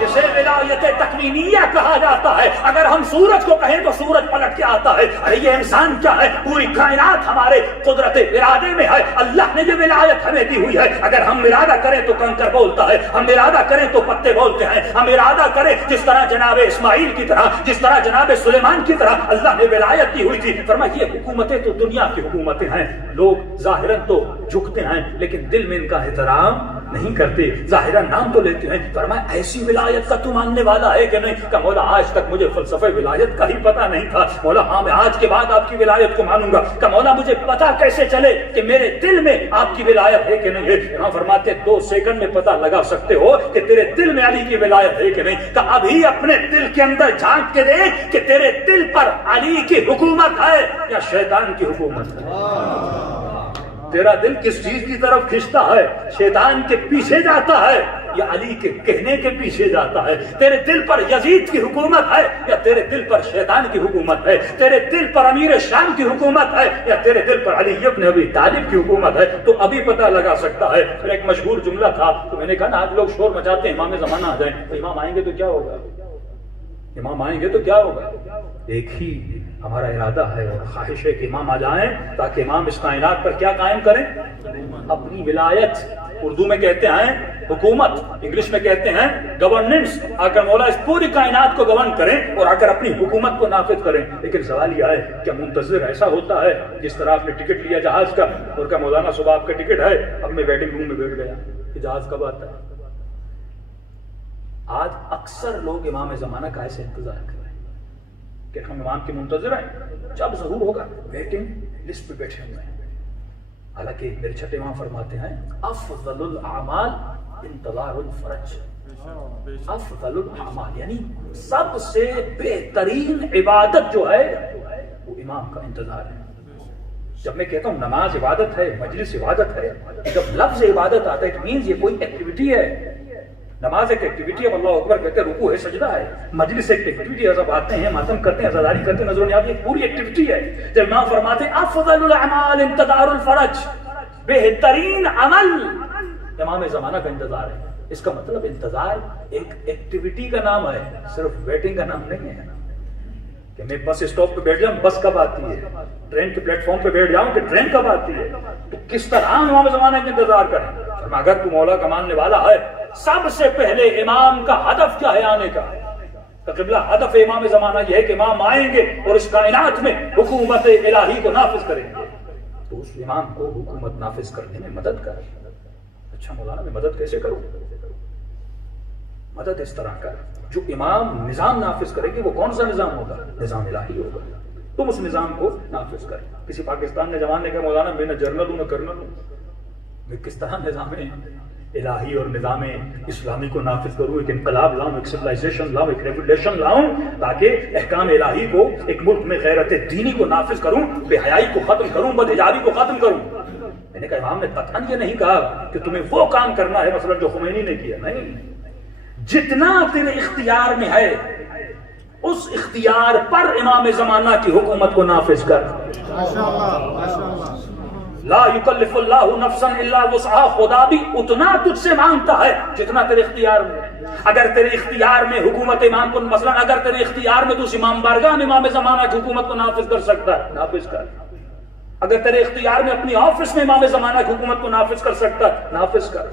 جسے ولایت تکوینیہ کہا جاتا ہے. اگر ہم سورج کو کہیں تو سورج پلٹ کے آتا ہے. ارے یہ انسان کیا ہے؟ پوری کائنات ہمارے قدرت ارادے میں ہے. اللہ نے یہ ولایت ہمیں دی ہوئی ہے. اگر ہم ارادہ کریں تو کنکر بولتا ہے, ہم ارادہ کریں تو پتے بولتے ہیں, ہم ارادہ کریں جس طرح جناب اسماعیل کی طرح, جس طرح جناب سلیمان کی طرح اللہ نے ولایت دی ہوئی تھی. فرمایا یہ حکومتیں تو دنیا کی حکومتیں ہیں. لوگ ظاہراً تو جھکتے ہیں لیکن دل میں ان کا احترام نہیں کرتے, ظاہراً نام تو لیتے ہیں. فرمایا ایسی ولایت کا تو ماننے والا ہے کہ نہیں؟ کہ مولا آج تک مجھے فلسفہ ولایت کا ہی پتہ نہیں تھا. مولا ہاں میں آج کے بعد آپ کی ولایت کو مانوں گا. کہ مولا مجھے پتہ کیسے چلے کہ میرے دل میں آپ کی ولایت ہے کہ نہیں ہے؟ یہاں فرماتے 2 سیکنڈ میں پتہ لگا سکتے ہو کہ تیرے دل میں علی کی ولایت ہے کہ نہیں. کہ ابھی اپنے دل کے اندر جھانک کے دیکھ کہ تیرے دل پر علی کی حکومت ہے یا شیطان کی حکومت ہے. تیرا دل کس چیز کی طرف کھنچتا ہے؟ شیطان کے پیچھے جاتا ہے یا علی کے کہنے کے پیچھے جاتا ہے؟ تیرے دل پر یزید کی حکومت ہے یا تیرے دل پر شیطان کی حکومت ہے؟ تیرے دل پر امیر شام کی حکومت ہے یا تیرے دل پر علی ابن ابی طالب کی حکومت ہے؟ تو ابھی پتہ لگا سکتا ہے. پھر ایک مشہور جملہ تھا تو میں نے کہا نا آج لوگ شور مچاتے ہیں امام زمانہ آ جائیں. تو امام آئیں گے تو کیا ہوگا؟ امام آئیں گے تو کیا ہوگا؟ ایک ہی ہمارا ارادہ ہے اور خواہش ہے کہ امام آ جائیں تاکہ امام اس کائنات پر کیا قائم کریں؟ اپنی ولایت. اردو میں کہتے ہیں حکومت, انگلش میں کہتے ہیں گورننس. آ کر مولا اس پوری کائنات کو گورن کریں اور آ کر اپنی حکومت کو نافذ کریں. لیکن سوال یہ ہے کہ منتظر ایسا ہوتا ہے جس طرح آپ نے ٹکٹ لیا جہاز کا اور کہا مولانا صبح آپ کا ٹکٹ ہے, اب میں ویٹنگ روم میں بیٹھ گیا کہ جہاز کب آتا ہے. آج اکثر لوگ امام زمانہ کا ایسے انتظار کر رہے ہیں کہ ہم امام کے منتظر ہیں, جب ظہور ہوگا ویٹنگ لسٹ پہ بیٹھے ہوئے ہیں. حالانکہ میرے چھٹے امام فرماتے ہیں افضل الاعمال انتظار الفرج. افضل الاعمال یعنی سب سے بہترین عبادت جو ہے وہ امام کا انتظار ہے. جب میں کہتا ہوں نماز عبادت ہے, مجلس عبادت ہے, جب لفظ عبادت آتا ہے اٹ مینز یہ کوئی ایکٹیویٹی ہے. نماز ایک ایکٹیویٹی ہے, اللہ اکبر کہتے ہیں, رکوع ہے, سجدہ ہے. مجلس ایک ایکٹیویٹی ہے, سب آتے ہیں, ماتم کرتے ہیں, عزاداری کرتے ہیں, نظر نیاز, یہ پوری ایکٹیویٹی ہے. جب امام فرماتے ہیں افضل الاعمال انتظار الفرج, بہترین عمل امام زمانہ کا انتظار ہے. اس کا مطلب انتظار ایک ایکٹیویٹی کا نام ہے, صرف ویٹنگ کا نام نہیں ہے کہ میں بس اسٹاپ پہ بیٹھ جاؤں بس کب آتی ہے, ٹرین کے پلیٹ فارم پہ بیٹھ جاؤں کہ ٹرین کب آتی ہے. تو کس طرح امام زمانہ کا انتظار کریں؟ اگر تو مولا کا ماننے والا ہے, سب سے پہلے امام کا ہدف کیا ہے آنے کا؟ قبلہ ہدف امام زمانہ یہ ہے کہ امام آئیں گے اور اس کائنات میں حکومت الہی کو نافذ کریں گے. تو اس امام کو حکومت نافذ کرنے میں مدد کر. اچھا مولانا میں مدد کیسے کروں؟ مدد اس طرح کر, جو امام نظام نافذ کرے گی وہ کون سا نظام ہوگا؟ نظام الہی ہوگا. تم اس نظام کو نافذ کریں. کسی پاکستان نے جوان نے کہا مولانا میں نہ جرنل ہوں نہ کرنل ہوں, میں کس طرح نظام الہی اور نظام اسلامی کو نافذ کروں, ایک انقلاب لاؤں, ایک سویلائزیشن لاؤں, ایک ریولیوشن لاؤں تاکہ احکام الہی کو ایک ملک میں غیرت دینی کو نافذ کروں, بے حیائی کو ختم کروں, بدحجابی کو ختم کروں. میں نے کہا امام نے قطعاً یہ نہیں کہا کہ تمہیں وہ کام کرنا ہے مثلا جو خمینی نے کیا, نہیں. جتنا تیرے اختیار میں ہے اس اختیار پر امام زمانہ کی حکومت کو نافذ کر. لا یکلف اللہ نفسا الا وسعها, خدا بھی اتنا تجھ سے مانگتا ہے جتنا تیرے اختیار میں. اگر تیرے اختیار میں حکومت امام کو, مثلا اگر تیرے اختیار میں تو اس امام بارگاہ میں امام زمانہ کی حکومت کو نافذ کر سکتا ہے, نافذ کر. اگر تیرے اختیار میں اپنی آفس میں امام زمانہ کی حکومت کو نافذ کر سکتا ہے, نافذ کر.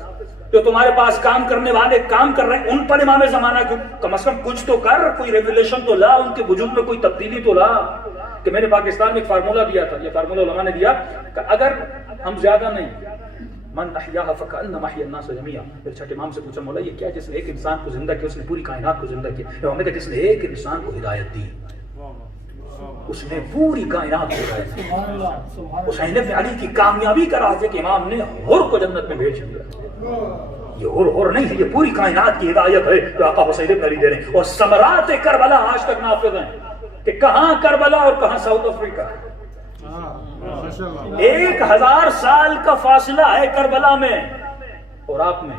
جو تمہارے پاس کام کرنے والے کام کر رہے ہیں ان پر امام زمانہ کو کم از کم کچھ تو کر, کوئی ریولیوشن تو لا, ان کے وجود میں کوئی تبدیلی تو لا. کہ میں نے پاکستان میں ایک فارمولہ دیا تھا, یہ فارمولہ علماء نے دیا کہ اگر ہم زیادہ نہیں. من احیاها فکأنما احیا الناس جميعا. پھر چھٹے امام سے پوچھا مولا یہ کیا جس نے ایک انسان کو زندہ کیا اس نے پوری کائنات کو زندہ کیا؟ امام نے کہا جس نے ایک انسان کو ہدایت دی اس نے پوری کائنات کو ہدایت دی. حسین ابن علی کی کامیابی کا راز ہے کہ امام نے حر کو جنت میں بھیج دیا. یہ حر نہیں ہے، یہ پوری کائنات کی ہدایت ہے جو آقا حسین ابن علی دے رہے ہیں. اور ثمرات کربلا آج تک نافذ ہیں کہ کہاں کربلا اور کہاں ساؤتھ افریقہ. 1000 سال کا فاصلہ ہے کربلا میں اور آپ میں،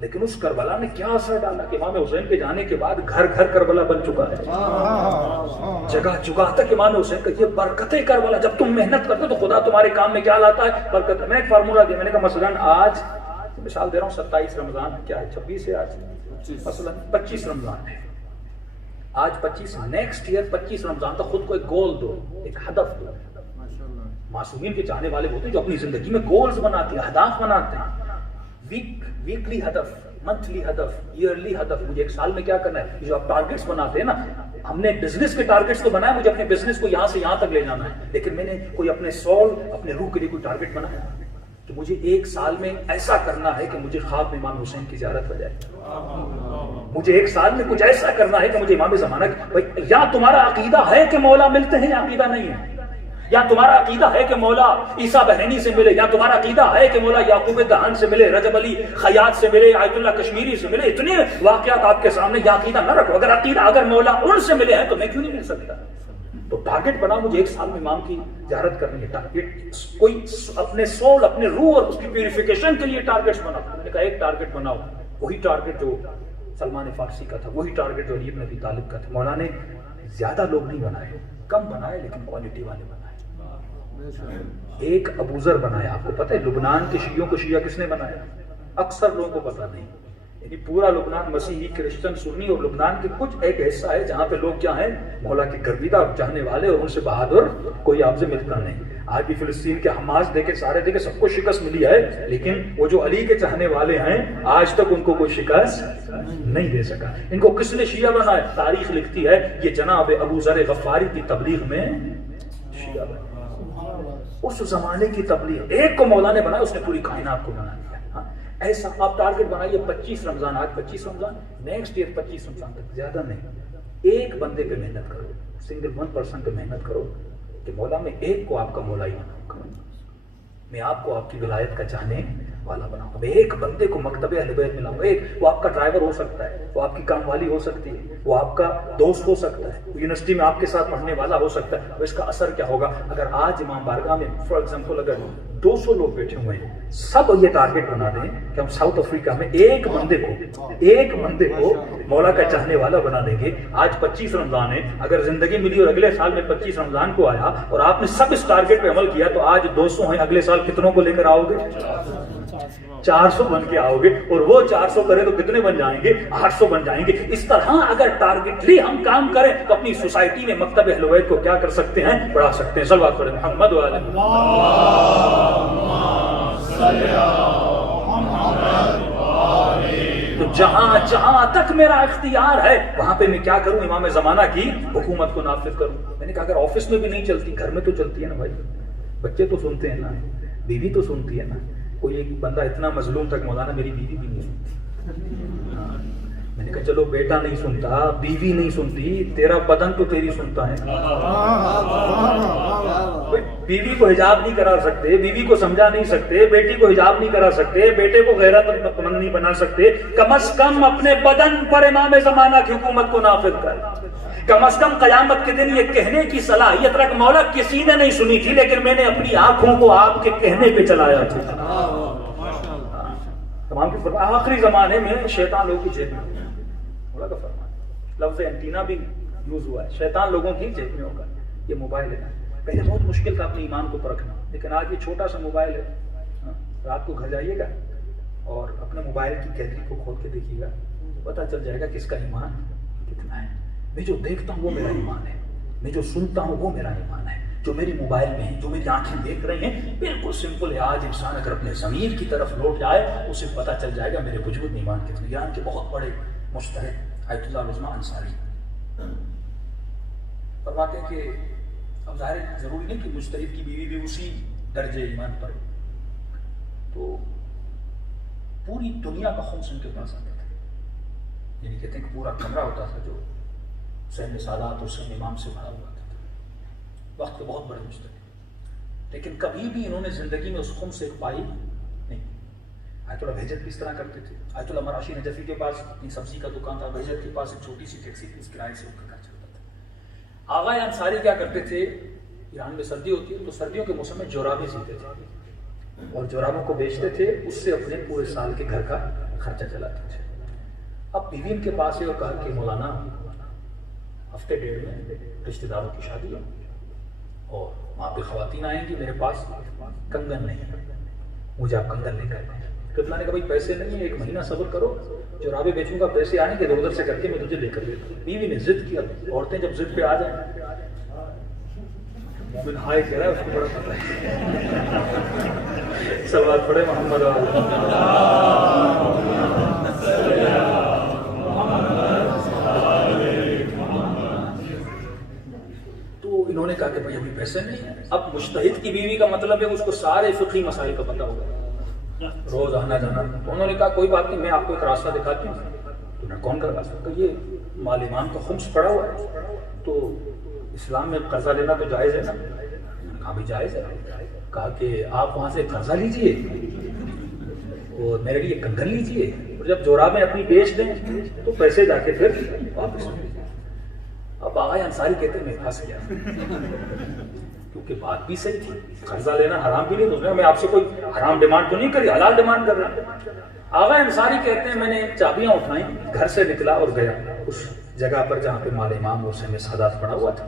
لیکن اس کربلا نے کیا اثر ڈالا کہ امام حسین کے جانے کے بعد گھر گھر کربلا بن چکا ہے. جگہ جگہ تک امام حسین کا یہ برکت کربلا. جب تم محنت کرتے تو خدا تمہارے کام میں کیا لاتا ہے؟ برکت. میں نے ایک فارمولا دیا، میں نے کہا مثلاً آج مثال دے رہا ہوں 27 رمضان کیا ہے 26 ہے آج، مثلاً 25 رمضان ہے آج 25. نیکسٹ ایئر 25 رمضان تک خود کو ایک گول دو، ایک ہدف دو. معصومین کے چاہنے والے ہوتے ہیں جو اپنی زندگی میں گولز بناتے ہیں، اہداف بناتے ہیں. ویکلی ہدف، منتھلی ہدف، ایئرلی ہدف. مجھے ایک سال میں کیا کرنا ہے؟ جو آپ ٹارگیٹس بناتے ہیں نا، ہم نے بزنس کے ٹارگیٹس تو بنائے، مجھے اپنے بزنس کو یہاں سے یہاں تک لے جانا ہے، لیکن میں نے کوئی اپنے سول اپنے روح کے لیے کوئی ٹارگیٹ بنایا کہ مجھے ایک سال میں ایسا کرنا ہے کہ مجھے خواب میں امام حسین کی زیارت ہو جائے. مجھے ایک سال میں کچھ ایسا کرنا ہے کہ مجھے امام زمانہ بھائی یا تمہارا عقیدہ ہے کہ مولا ملتے ہیں یا عقیدہ نہیں ہے، یا تمہارا عقیدہ ہے کہ مولا عیسیٰ بحرینی سے ملے، یا تمہارا عقیدہ ہے کہ مولا یعقوب دہان سے ملے، رجب علی خیاط سے ملے، آیت اللہ کشمیری سے ملے. اتنے واقعات آپ کے سامنے، یہ عقیدہ نہ رکھو. اگر مولا ان سے ملے ہیں تو میں کیوں نہیں مل سکتا؟ تو ٹارگیٹ بنا مجھے ایک سال میں امام کی زیارت کرنی ہے. ٹارگیٹ کوئی اپنے سول اپنے روح اور اس کی پیوریفیکیشن کے لیے ٹارگیٹس بناؤ. میں نے کہا ایک ٹارگیٹ بناؤ، وہی ٹارگیٹ جو سلمان فارسی کا تھا، وہی ٹارگیٹ جو علی بن ابی طالب کا تھا. مولا نے زیادہ لوگ نہیں بنائے، کم بنائے لیکن کوالٹی والے بنائے. ایک ابوذر بنایا. آپ کو پتہ ہے لبنان کے شیعوں کو شیعہ کس نے بنایا؟ اکثر لوگوں کو پتہ نہیں. یعنی پورا لبنان مسیحی، کرسچن، سنی، اور لبنان کے کچھ ایک حصہ ہے جہاں پہ لوگ کیا ہیں؟ مولا کی گرویدہ چاہنے والے، اور ان سے بہادر کوئی آپ سے ملتا نہیں. آج بھی فلسطین کے حماس دیکھے، سارے دیکھے، سب کو شکست ملی ہے، لیکن وہ جو علی کے چاہنے والے ہیں آج تک ان کو کوئی شکست نہیں دے سکا. ان کو کس نے شیعہ بنایا؟ تاریخ لکھتی ہے یہ جناب ابوذر غفاری کی تبلیغ میں شیعہ بنا. اس زمانے کی تبلیغ ایک کو مولا نے بنایا، اس نے پوری کائنات کو بنا دیا. ایسا آپ ٹارگیٹ بنائیے 25 رمضان، آج 25 رمضان، نیکسٹ ایئر 25 رمضان تک، زیادہ نہیں. ایک بندے پہ محنت کرو، سنگل 1% پہ محنت کرو کہ مولا میں ایک کو آپ کا مولا ہی بناؤں، میں آپ کو آپ کی ولایت کا چاہنے والا بناؤں. میں ایک بندے کو مکتب اہل بیت ملاؤں. ایک وہ آپ کا ڈرائیور ہو سکتا ہے، وہ آپ کی کام والی ہو سکتی ہے، وہ آپ کا دوست ہو سکتا ہے، وہ یونیورسٹی میں آپ کے ساتھ پڑھنے والا ہو سکتا ہے. اس کا اثر کیا ہوگا اگر آج امام بارگاہ میں فار ایگزامپل اگر 200 لوگ بیٹھے ہوئے ہیں، سب یہ ٹارگیٹ بنا دیں کہ ہم ساؤتھ افریقہ میں ایک بندے کو مولا کا چاہنے والا بنا دیں گے. آج 25 رمضان ہے، اگر زندگی ملی اور اگلے سال میں 25 رمضان کو آیا اور آپ نے سب اس ٹارگیٹ پہ عمل کیا تو آج 200 ہیں، اگلے سال کتنوں کو لے کر آؤ گے؟ 400 بن کے آؤ گے. اور وہ 400 کرے تو کتنے بن جائیں گے؟ 800 بن جائیں گے. اس طرح اگر ٹارگیٹلی ہم کام کریں تو اپنی سوسائٹی میں مکتب اہل بیت کو کیا کر سکتے ہیں؟ بڑھا سکتے ہیں. صلوات پڑھیں محمد و آل تو جہاں تک میرا اختیار ہے وہاں پہ میں کیا کروں؟ امام زمانہ کی حکومت کو نافذ کروں. میں نے کہا اگر آفس میں بھی نہیں چلتی، گھر میں تو چلتی ہے نا بھائی. بچے تو سنتے ہیں نا، بیوی تو سنتی ہے نا. کوئی ایک بندہ اتنا مظلوم تک مولانا میری بیوی بھی نہیں سنتی. میں نے کہا چلو بیٹا نہیں سنتا، بیوی نہیں سنتی، تیرا بدن تو تیری سنتا ہے. بیوی کو حجاب نہیں کرا سکتے، بیوی کو سمجھا نہیں سکتے، بیٹی کو حجاب نہیں کرا سکتے، بیٹے کو غیرت مند نہیں بنا سکتے، کم از کم اپنے بدن پر امام زمانہ کی حکومت کو نافذ کر. کم از کم قیامت کے دن یہ کہنے کی صلاحیت رکھ مولا کسی نے نہیں سنی تھی لیکن میں نے اپنی آنکھوں کو آپ کے کہنے پہ چلایا تھا. تمام کی فرمان آخری زمانے میں شیطان لوگوں کی جیب میں ہوگا. مولا کا فرمان لفظ اینٹینا بھی یوز ہوا ہے، شیطان لوگوں کی جیب میں ہوگا. یہ موبائل ہے، پہلے بہت مشکل تھا اپنے ایمان کو پرکھنا، لیکن آج یہ چھوٹا سا موبائل ہے. رات کو گھر جائیے گا اور اپنے موبائل کی گیلری کو کھول کے دیکھیے گا، پتہ چل جائے گا کس کا ایمان کتنا ہے. میں جو دیکھتا ہوں وہ میرا ایمان ہے، میں جو سنتا ہوں وہ میرا ایمان ہے. جو میری موبائل میں ہے، جو میری آنکھیں دیکھ رہی ہیں، بالکل سمپل ہے. آج انسان اگر اپنے ضمیر کی طرف لوٹ جائے اسے پتہ چل جائے گا میرے وجود میں ایمان کتنا. ایران کے بہت بڑے مجتہد آیت اللہ العظمہ انصاری فرماتے ہیں کہ اب ظاہر ضروری نہیں کہ مجتہد کی بیوی بھی اسی درجے ایمان پر پوری دنیا کا خمس ان کے پاس آتا تھا. یعنی کہتے ہیں کہ پورا کمرہ ہوتا تھا جو حسین سادات اور حسین امام سے بھرا ہوا تھا. وقت کے بہت بڑے مشترک، لیکن کبھی بھی انہوں نے زندگی میں اس خمس ایک پائی نہیں. آیت اللہ بہجت بھی اس طرح کرتے تھے. آیت اللہ مراشی نجفی کے پاس اپنی سبزی کا دکان تھا، بہجت کے پاس ایک چھوٹی سی ٹیکسی تھی، اس کرائے سے ان کا گھر چلتا تھا. آغا انصاری کیا کرتے تھے، ایران میں سردی ہوتی ہے تو سردیوں کے موسم میں جورابیں سیتے تھے اور جورابوں کو بیچتے تھے، اس سے اپنے پورے سال کے گھر کا خرچہ چلاتے تھے. اب بیوی ان کے پاس ہے اور کہا کہ مولانا ہفتے ڈیڑھ میں رشتہ داروں کی شادی ہے اور وہاں پہ خواتین آئیں گی، میرے پاس کنگن نہیں ہے، مجھے آپ کنگن لے کر دیں. قبلہ نے کہا بھائی پیسے نہیں ہیں، 1 مہینہ صبر کرو، جورابیں بیچوں گا، پیسے آنے کے ادھر سے کر کے میں تجھے لے کر دیتا ہوں. بیوی نے ضد کیا. عورتیں جب ضد پہ آ جائیں، مومن ہائے کہہ رہا ہے، اس کو بڑا پتہ ہے. سوال پڑھے محمد تو انہوں نے کہا کہ بھائی ابھی پیسے نہیں ہیں. اب مجتہد کی بیوی کا مطلب ہے اس کو سارے فقہی مسائل کا پتہ ہوگا، روز آنا جانا. تو انہوں نے کہا کوئی بات نہیں، میں آپ کو ایک راستہ دکھاتی ہوں. تو نے کون کروا سکتا؟ یہ مال ایمان کا خمس پڑا ہوا ہے، تو اسلام میں قرضہ لینا تو جائز ہے نا؟ کہا بھی جائز ہے. کہا کہ آپ وہاں سے قرضہ لیجئے اور میرے لیے کنگن لیجئے، اور جب جورابیں اپنی بیچ دیں تو پیسے جا کے پھر واپس لیں. اب آغا انصاری کہتے ہیں میں پھنس گیا، کیونکہ بات بھی صحیح تھی، قرضہ لینا حرام بھی نہیں. تو میں آپ سے کوئی حرام ڈیمانڈ تو نہیں کری، حلال ڈیمانڈ کر رہا ہوں. آغا انصاری کہتے ہیں میں نے چابیاں اٹھائیں، گھر سے نکلا اور گیا اس جگہ پر جہاں پہ مال امام اور حسین سادات پڑا ہوا تھا.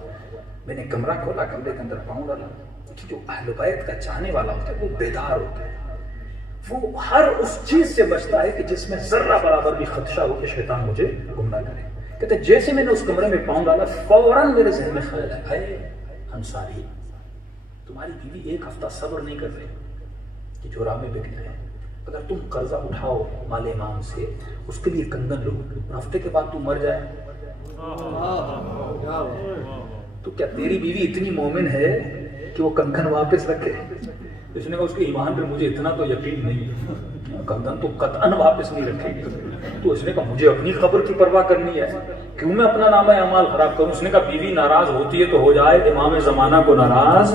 میں نے کمرہ کھولا، کمرے کے اندر پاؤں ڈالا. جو اہل بیت کا چاہنے والا ہوتا ہے وہ بیدار ہوتا ہے، وہ ہر اس چیز سے بچتا ہے کہ جس میں ذرہ برابر بھی خدشہ ہو کہ شیطان مجھے گمراہ کرے. کہتے جیسے میں نے اس کمرے میں پاؤں ڈالا فوراً میرے ذہن میں خیال ہے، اے انصاری تمہاری بیوی 1 ہفتہ صبر نہیں کر رہی کہ جورابیں بک جائیں. اگر تم قرضہ اٹھاؤ مال امام سے، اس کے لیے کنگن لو، ہفتے کے بعد تم مر جائے تو کیا تیری بیوی اتنی مومن ہے کہ وہ کنگن واپس رکھے؟ اس نے کہا اس کے ایمان پہ مجھے اتنا تو یقین نہیں ہے، کنگن تو قطعاً واپس نہیں رکھے گی. تو اس نے کہا مجھے اپنی خبر کی پرواہ کرنی ہے، کیوں میں اپنا نامہ اعمال خراب کروں؟ اس نے کہا بیوی ناراض ہوتی ہے تو ہو جائے، امام زمانہ کو ناراض.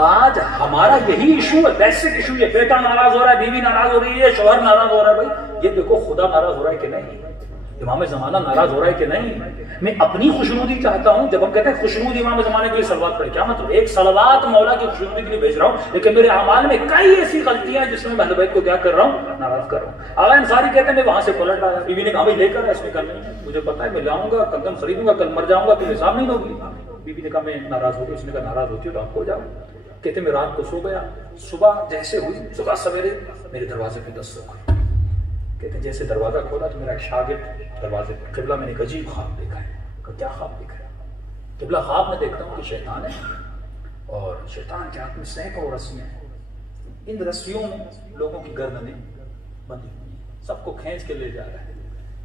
آج ہمارا یہی ایشو ہے، بیسک ایشو ہے. بیٹا ناراض ہو رہا ہے، بیوی ناراض ہو رہی ہے، شوہر ناراض ہو رہا ہے. بھائی یہ دیکھو خدا ناراض ہو رہا ہے کہ نہیں، امام زمانہ ناراض ہو رہا ہے کہ نہیں. میں اپنی خوشنودی چاہتا ہوں. جب ہم کہتے ہیں خوشنود امام زمانے کے لیے صلوات پڑھے، کیا مطلب؟ ایک صلوات مولا کی خوشنودی کے لیے بھیج رہا ہوں، لیکن میرے اعمال میں کئی ایسی غلطیاں ہیں جس میں اہل بیت کو کیا کر رہا ہوں، ناراض کر رہا ہوں. آغا انصاری کہتے ہیں میں وہاں سے پلٹ آیا. بیوی نے کہا بھائی لے کر اس نے کہا نہیں، مجھے پتا ہے میں لاؤں گا، کنگن خریدوں گا، کل مر جاؤں گا تو حساب نہیں ہوگی. بیوی نے کہا میں ناراض ہو گئی. اس نے کہا ناراض ہوتی ہو تو آپ ہو جاؤ. کہتے میں رات کو سو گیا، صبح جیسے ہوئی، صبح سویرے میرے دروازے پہ دستک ہوئی. کہتے ہیں جیسے دروازہ کھولا تو میرا ایک شاگرد دروازے پہ. قبلہ میں نے ایک عجیب خواب دیکھا ہے. کہ کیا خواب دیکھا ہے؟ قبلہ خواب میں دیکھتا ہوں کہ شیطان ہے اور شیطان کے ہاتھ میں سینکڑوں رسیاں ہیں. ان رسیوں میں لوگوں کی گردنیں بندھی ہوئی ہیں، سب کو کھینچ کے لے جا رہا ہے.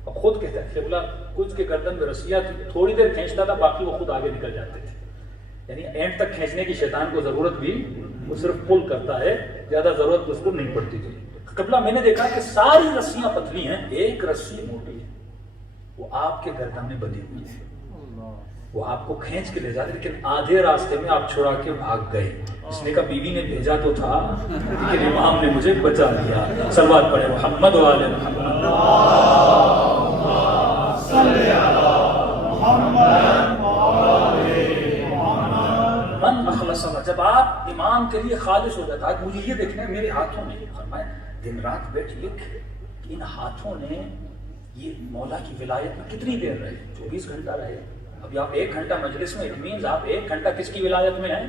اور خود کہتا ہے قبلہ کچھ کے گردن میں رسیاں تھی، تھوڑی دیر کھینچتا تھا، باقی وہ خود آگے نکل جاتے تھے. یعنی اینڈ تک کھینچنے کی شیطان کو ضرورت بھی، وہ صرف پل کرتا ہے، زیادہ ضرورت اس کو نہیں پڑتی تھی. قبلہ میں نے دیکھا کہ ساری رسیاں پتلی ہیں، ایک رسی موٹی ہے، وہ آپ کے گردن میں بندھی ہوئی ہے. وہ آپ کو کھینچ کے لے جاتے، لیکن آدھے راستے میں آپ چھڑا کے بھاگ گئے. اس نے کہا بیوی نے بھیجا تو تھا لیکن امام نے مجھے بچا لیا. صلوات پڑھے محمد و آل محمد. جب آپ امام کے لیے خالص ہو جاتا ہے. مجھے یہ دیکھنا ہے میرے ہاتھوں نے، فرمایا دن رات بیٹھ لکھ کہ ان ہاتھوں نے یہ مولا کی ولایت میں کتنی دیر رہے، 24 گھنٹہ رہے. ابھی آپ 1 گھنٹہ مجلس میں، اٹ مینز آپ 1 گھنٹہ کس کی ولایت میں ہیں؟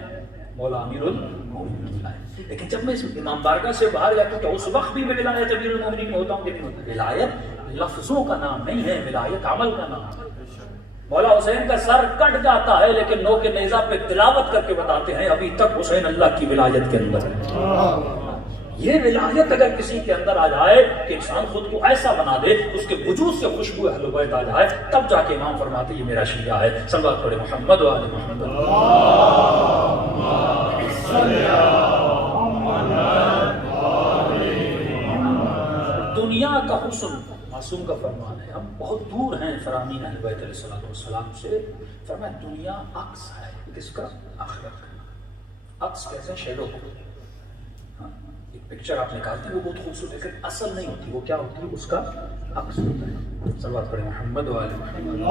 مولا امیر المومنین کی ولایت. لیکن جب میں اس امام بارگاہ سے باہر جاتا ہوں تو اس وقت بھی میں ولایت امیر المومنین میں ہوتا ہوں کہ نہیں ہوتا. ولایت لفظوں کا نام نہیں ہے، ولایت عمل کا نام ہے. مولا حسین کا سر کٹ جاتا ہے لیکن نو کے نیزہ پہ تلاوت کر کے بتاتے ہیں ابھی تک حسین اللہ کی ولایت کے اندر ہے. یہ ولایت اگر کسی کے اندر آ جائے کہ انسان خود کو ایسا بنا دے، اس کے وجود سے خوشبو اہل بیت آ جائے، تب جا کے امام فرماتے یہ میرا شیعہ ہے. صلوات پڑھے محمد و آل محمد. اللهم صل علی محمد. کا حسن معصوم کا فرمان ہے. ہم بہت دور ہیں فرامین اہل بیت علیہ الصلوۃ والسلام سے. فرمایا دنیا عکس ہے کس کا؟ آخرت کا. عکس کیسے؟ شیڈو کو. ایک پکچر آپ نکالتے ہیں وہ بہت خوبصورت ہے لیکن اصل نہیں ہوتی. وہ کیا ہوتی ہے؟ اس کا عکس ہوتا ہے. صلوات پڑھیں محمد و آل محمد.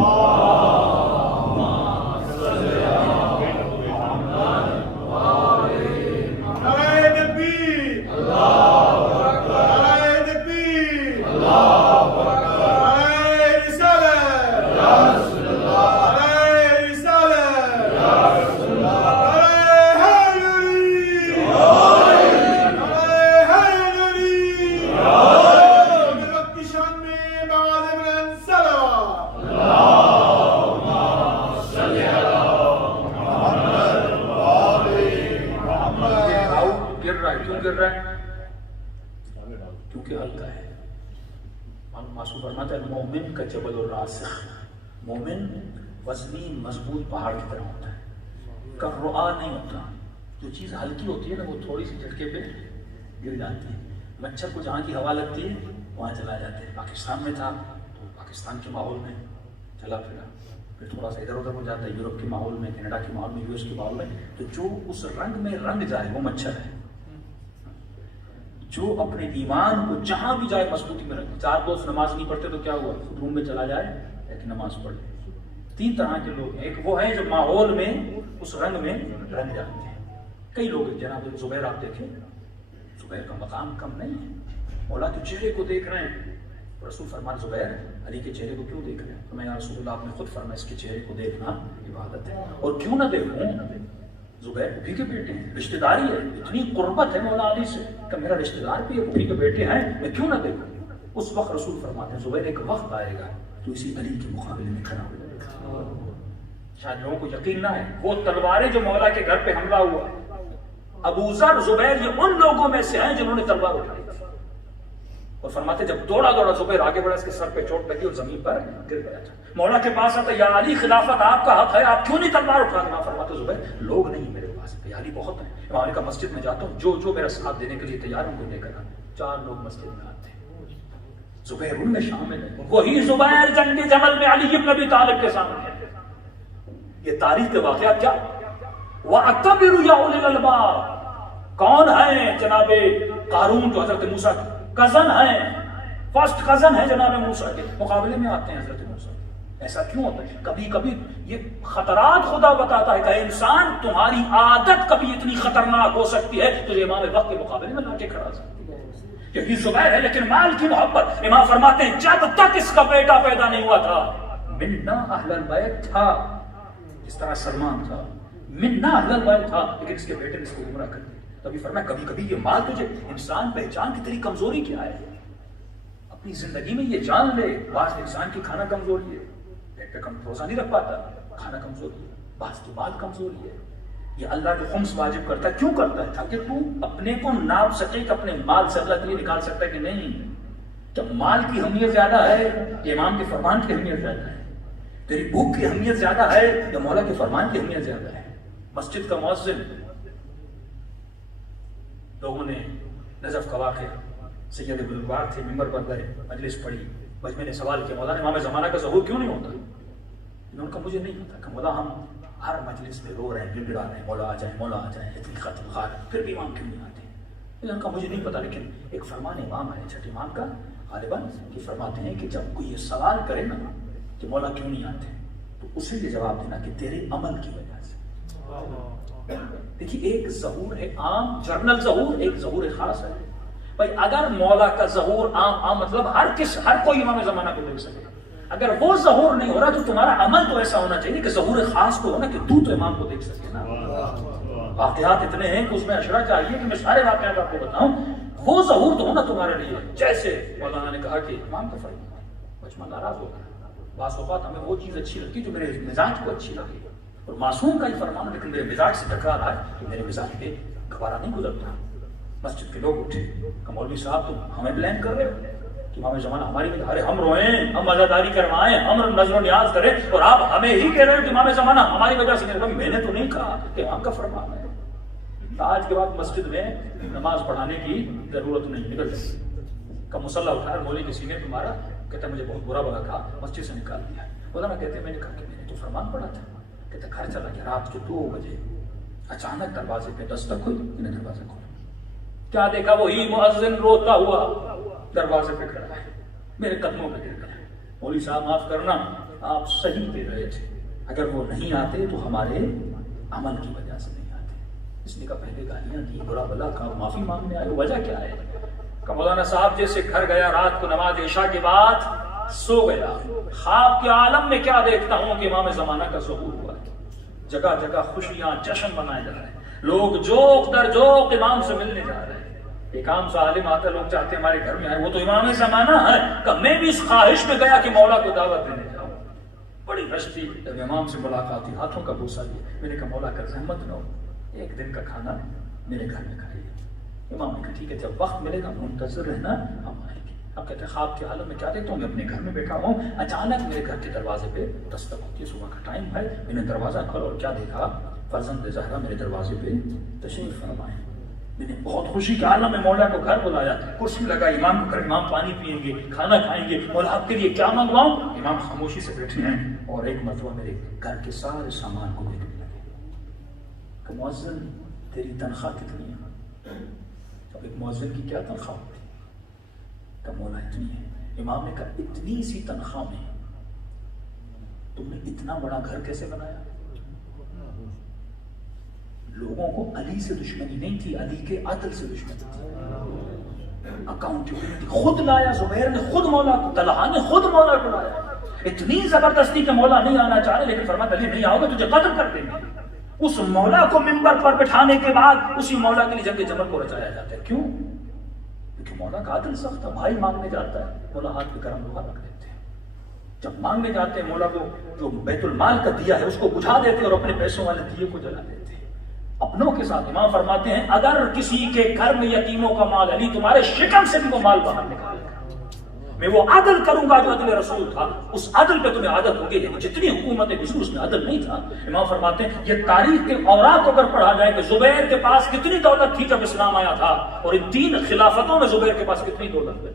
کیونکہ ہلکا ہے. معصوم فرماتا ہے مومن کا جبل الراسخ. مومن وزنی مضبوط پہاڑ کی طرح ہوتا ہے. کررعا نہیں ہوتا. جو چیز ہلکی ہوتی ہے نا وہ تھوڑی سی جھٹکے پہ گر جاتی ہے. مچھر کو جہاں کی ہوا لگتی ہے وہاں چلا جاتا ہے. پاکستان میں تھا تو پاکستان کے ماحول میں چلا پھرا, پھر تھوڑا سا ادھر ادھر ہو جاتا ہے. یورپ کے ماحول میں, کینیڈا کے ماحول میں, یو ایس کے ماحول میں, تو جو اس رنگ میں رنگ جائے وہ مچھر ہے. جو اپنے ایمان کو جہاں بھی جائے مضبوطی میں رکھے. 4 دوست نماز نہیں پڑھتے تو کیا ہوا؟ خود روم میں چلا جائے لیکن نماز پڑھ لے. 3 طرح کے لوگ ہیں. ایک وہ ہیں جو ماحول میں اس رنگ میں رنگ جاتے ہیں. کئی لوگ ہیں. جناب زبیر آپ دیکھیں, زبیر کا مقام کم نہیں ہے. مولا کے چہرے کو دیکھ رہے ہیں. رسول فرمان زبیر علی کے چہرے کو کیوں دیکھ رہے ہیں؟ تو میں یا رسول اللہ آپ نے خود فرمایا اس کے چہرے کو دیکھنا عبادت ہے. اور کیوں نہ دیکھوں؟ زبیر پھوپھی کے بیٹے ہیں, رشتہ داری ہے, اتنی قربت ہے مولا علی سے کہ میرا رشتہ دار بھی ہے, پھوپھی کے بیٹے ہیں, میں کیوں نہ دیکھوں؟ اس وقت رسول فرماتے ہیں زبیر ایک وقت آئے گا تو اسی علی کے مقابلے میں کھڑا ہو جائے گا. شاید لوگوں کو یقین نہ ہے وہ تلواریں جو مولا کے گھر پہ حملہ ہوا, ابو ذر زبیر یہ ان لوگوں میں سے ہیں جنہوں نے تلوار اٹھائی. اور فرماتے جب دوڑا دوڑا زبیر آگے بڑھا, اس کے سر پہ چوٹ لگی اور زمین پر گر گیا تھا. مولا کے پاس آتا یا علی خلافت آپ کا حق ہے, آپ کیوں نہیں تلوار اٹھاتے؟ فرماتے زبیر لوگ نہیں میرے پاس, یا علی بہت ہیں. امام کا مسجد میں جاتا ہوں, جو میرا ساتھ دینے کے لیے تیار ہوں کو لے کر آتے. 4 لوگ مسجد میں آتے ہیں, زبیر ان میں شامل ہے. وہی زبیر جنگ جمل میں علی ابن ابی طالب کے سامنے ہے. یہ تاریخ کے واقعات کیا وَأَكْبِرُ يَا أُولِي الْأَلْبَابِ کون ہیں؟ جناب قارون جو حضرت موسیٰ کزن ہیں, فرسٹ کزن ہیں جناب موسیٰ کے, مقابلے میں آتے ہیں حضرت موسیٰ. ایسا کیوں ہوتا ہے؟ کبھی کبھی یہ خطرات خدا بتاتا ہے کہ انسان تمہاری عادت کبھی اتنی خطرناک ہو سکتی ہے تو امام وقت کے مقابلے میں لا کے کھڑا سکتی ہے. یہی زبیر ہے لیکن مال کی محبت. امام فرماتے ہیں جب تک اس کا بیٹا پیدا نہیں ہوا تھا منا اہل البیت تھا, جس طرح سلمان تھا منا اہل البیت تھا, لیکن اس کے بیٹے نے اس کو گمراہ کر دیا. تبھی فرمایا کبھی کبھی یہ مال تجھے انسان پہچان کی تیری کمزوری کیا ہے, اپنی زندگی میں یہ جان لے. بعض انسان کی کھانا کمزوری ہے, پیٹ پہ روزہ نہیں رکھ پاتا, کھانا کمزوری ہے. بعض کی مال کمزوری ہے. یہ اللہ جو خمس واجب کرتا ہے کیوں کرتا ہے؟ تاکہ تو اپنے کو ناپ سکے کہ اپنے مال سے اللہ کے لیے نکال سکتا ہے کہ نہیں. جب مال کی اہمیت زیادہ ہے امام کے فرمان کی اہمیت زیادہ ہے, تیری بھوک کی اہمیت زیادہ ہے یا مولا کے فرمان کی اہمیت زیادہ ہے. مسجد کا مؤذن, لوگوں نے نجف کا واقعہ, سید ابوالبار تھے, ممبر پر گئے, مجلس پڑھی, بس میں نے سوال کیا مولا امام زمانہ کا ظہور کیوں نہیں ہوتا؟ ان کا مجھے نہیں پتا کہ مولا ہم ہر مجلس میں رو رہے ہیں, گڑگڑا رہے ہیں, مولا آ جائیں مولا آ جائیں, اتنی ختم خار, پھر بھی امام کیوں نہیں آتے؟ ان کا مجھے نہیں پتا. لیکن ایک فرمان امام ہے, چھٹے امام کا غالباً, کہ فرماتے ہیں کہ جب کوئی یہ سوال کرے نا کہ مولا کیوں نہیں آتے, تو اسے یہ جواب دینا کہ تیرے عمل کی وجہ سے. دیکھیے ایک ظہور ہے عام جرنل ظہور, ایک ظہور خاص ہے. بھائی اگر مولا کا ظہور عام مطلب ہر کوئی امام زمانہ کو دیکھ سکے, اگر وہ ظہور نہیں ہو رہا تو تمہارا عمل تو ایسا ہونا چاہیے کہ ظہور خاص کو ہونا کہ تو امام کو دیکھ سکے نا. واقعات اتنے ہیں کہ اس میں اشرا چاہیے کہ میں سارے واقعات آپ کو بتاؤں. وہ ظہور تو ہونا تمہارے لیے. جیسے مولانا نے کہا کہ امام کا فرمان مجمع ناراض ہو گیا, بعض اوقات ہمیں وہ چیز اچھی لگتی جو میرے مزاج کو اچھی لگی, اور معصوم کا ہی فرمان لیکن میرے مزاج سے ٹکرا رہا ہے تو میرے مزاج پہ گوارا نہیں گزرتا. مسجد کے لوگ اٹھے کہ مولوی صاحب تم ہمیں بلیم کر رہے ہو کہ امام زمانہ ہماری میں دھارے, ہم روئیں, ہم عزاداری کروائیں, ہم نظر و نیاز کریں, اور آپ ہمیں ہی کہہ رہے ہو کہ امام زمانہ ہماری وجہ سے. میں نے تو نہیں کہا کہ امام کا فرمان ہے. آج کے بعد مسجد میں نماز پڑھانے کی ضرورت نہیں, نکل جائے. کا مسلح اٹھایا مولوی کے سینے پہ مارا. کہتا مجھے بہت برا بلا تھا, مسجد سے نکال دیا. مولانا کہتے میں نے کہا کہ میں نے تو فرمان پڑھا تھا. کہتے گھر چلا گیا, رات کے 2 بجے اچانک دروازے پہ دستک ہوئی, میں نے دروازہ کھولا. کیا دیکھا, وہی مؤذن روتا ہوا دروازے پہ کھڑا ہے, میرے قدموں پہ گر گیا. مولوی صاحب معاف کرنا, آپ صحیح دے رہے تھے, اگر وہ نہیں آتے تو ہمارے عمل کی وجہ سے نہیں آتے. اس نے کہا پہلے گالیاں دی, برا بلا کہا, معافی مانگنے آئے, وجہ کیا ہے؟ کہ مولانا صاحب جیسے گھر گیا رات کو نماز عشاء کے بعد سو گیا, خواب کے عالم میں کیا دیکھتا ہوں کہ امام زمانہ کا ظہور ہوا ہے. جگہ جگہ خوشیاں جشن منائے جا رہے ہیں, لوگ جوق در جوق امام سے ملنے جا رہے ہیں. ایک عام سا عالم آتا, لوگ چاہتے ہیں ہمارے گھر میں آئے, وہ تو امام زمانہ ہے. کہ میں بھی اس خواہش میں گیا کہ مولا کو دعوت دینے جاؤں. بڑی رشتی جب امام سے ملاقات ہوئی, ہاتھوں کا بوسہ لیا. میں نے کہا مولا کا زحمت نہ ہو, 1 دن کا کھانا میرے گھر میں کھائیے. امام نے کہا ٹھیک ہے, جب وقت ملے گا منتظر رہنا, ہم آئیں گے. اب کہتے ہیں خواب کے عالم میں کیا دیکھتا ہوں, میں اپنے گھر میں بیٹھا ہوں, اچانک میرے گھر کے دروازے پہ دستک ہوتی ہے, صبح کا ٹائم ہے. میں نے دروازہ کھولا اور کیا دیکھا, فرزند زہرا میرے دروازے پہ تشریف فرمائے. میں نے بہت خوشی کے عالم میں مولا کو گھر بلایا, کرسی لگائی, امام کو گھر, امام پانی پیئیں گے, کھانا کھائیں گے. مولا آپ کے لیے کیا منگواؤں؟ امام خاموشی سے بیٹھے ہیں. اور ایک مرتبہ میرے گھر کے سارے سامان کو دیکھنے لگے کہ مؤذن تیری تنخواہ کتنی ہے؟ اب ایک مؤذن کی کیا تنخواہ ہوتی ہے؟ کہ مولا اتنی ہے. امام نے کہا اتنی سی تنخواہ میں تم نے اتنا بڑا گھر کیسے بنایا؟ لوگوں کو علی سے دشمنی نہیں تھی, علی کے عدل سے دشمنی تھی. اکاؤنٹیبلٹی خود لایا زبیر نے, خود مولا کو, طلحہ نے خود مولا کو لایا. اتنی زبردستی کہ مولا نہیں آنا چاہ رہے, لیکن فرمایا علی نہیں آؤ گے تجھے قتل کر دیں گے. اس مولا کو منبر پر بٹھانے کے بعد اسی مولا کے لیے جنگ جمل کو رچایا جاتا ہے. کیوں؟ کیونکہ مولا کا عدل سخت تھا. بھائی مانگنے جاتا ہے, مولا ہاتھ پہ گرم لوہا رکھ دیتے ہیں. جب مانگنے جاتے ہیں, مولا کو جو بیت المال کا دیا ہے اس کو بجھا دیتے اور اپنے پیسوں والے دیے کو جلا دیتے ہیں. اپنوں کے ساتھ امام فرماتے ہیں اگر کسی کے گھر میں یتیموں کا مال علی تمہارے شکم سے بھی وہ مال باہر نکالے گا, میں وہ عدل کروں گا جو عدل رسول تھا. اس عدل پہ تمہیں عادت ہوگی, لیکن جتنی حکومتیں گزری اس میں عدل نہیں تھا. امام فرماتے ہیں یہ تاریخ کے اوراق کو اگر پڑھا جائے کہ زبیر کے پاس کتنی دولت تھی جب اسلام آیا تھا, اور ان 3 خلافتوں میں زبیر کے پاس کتنی دولت تھی.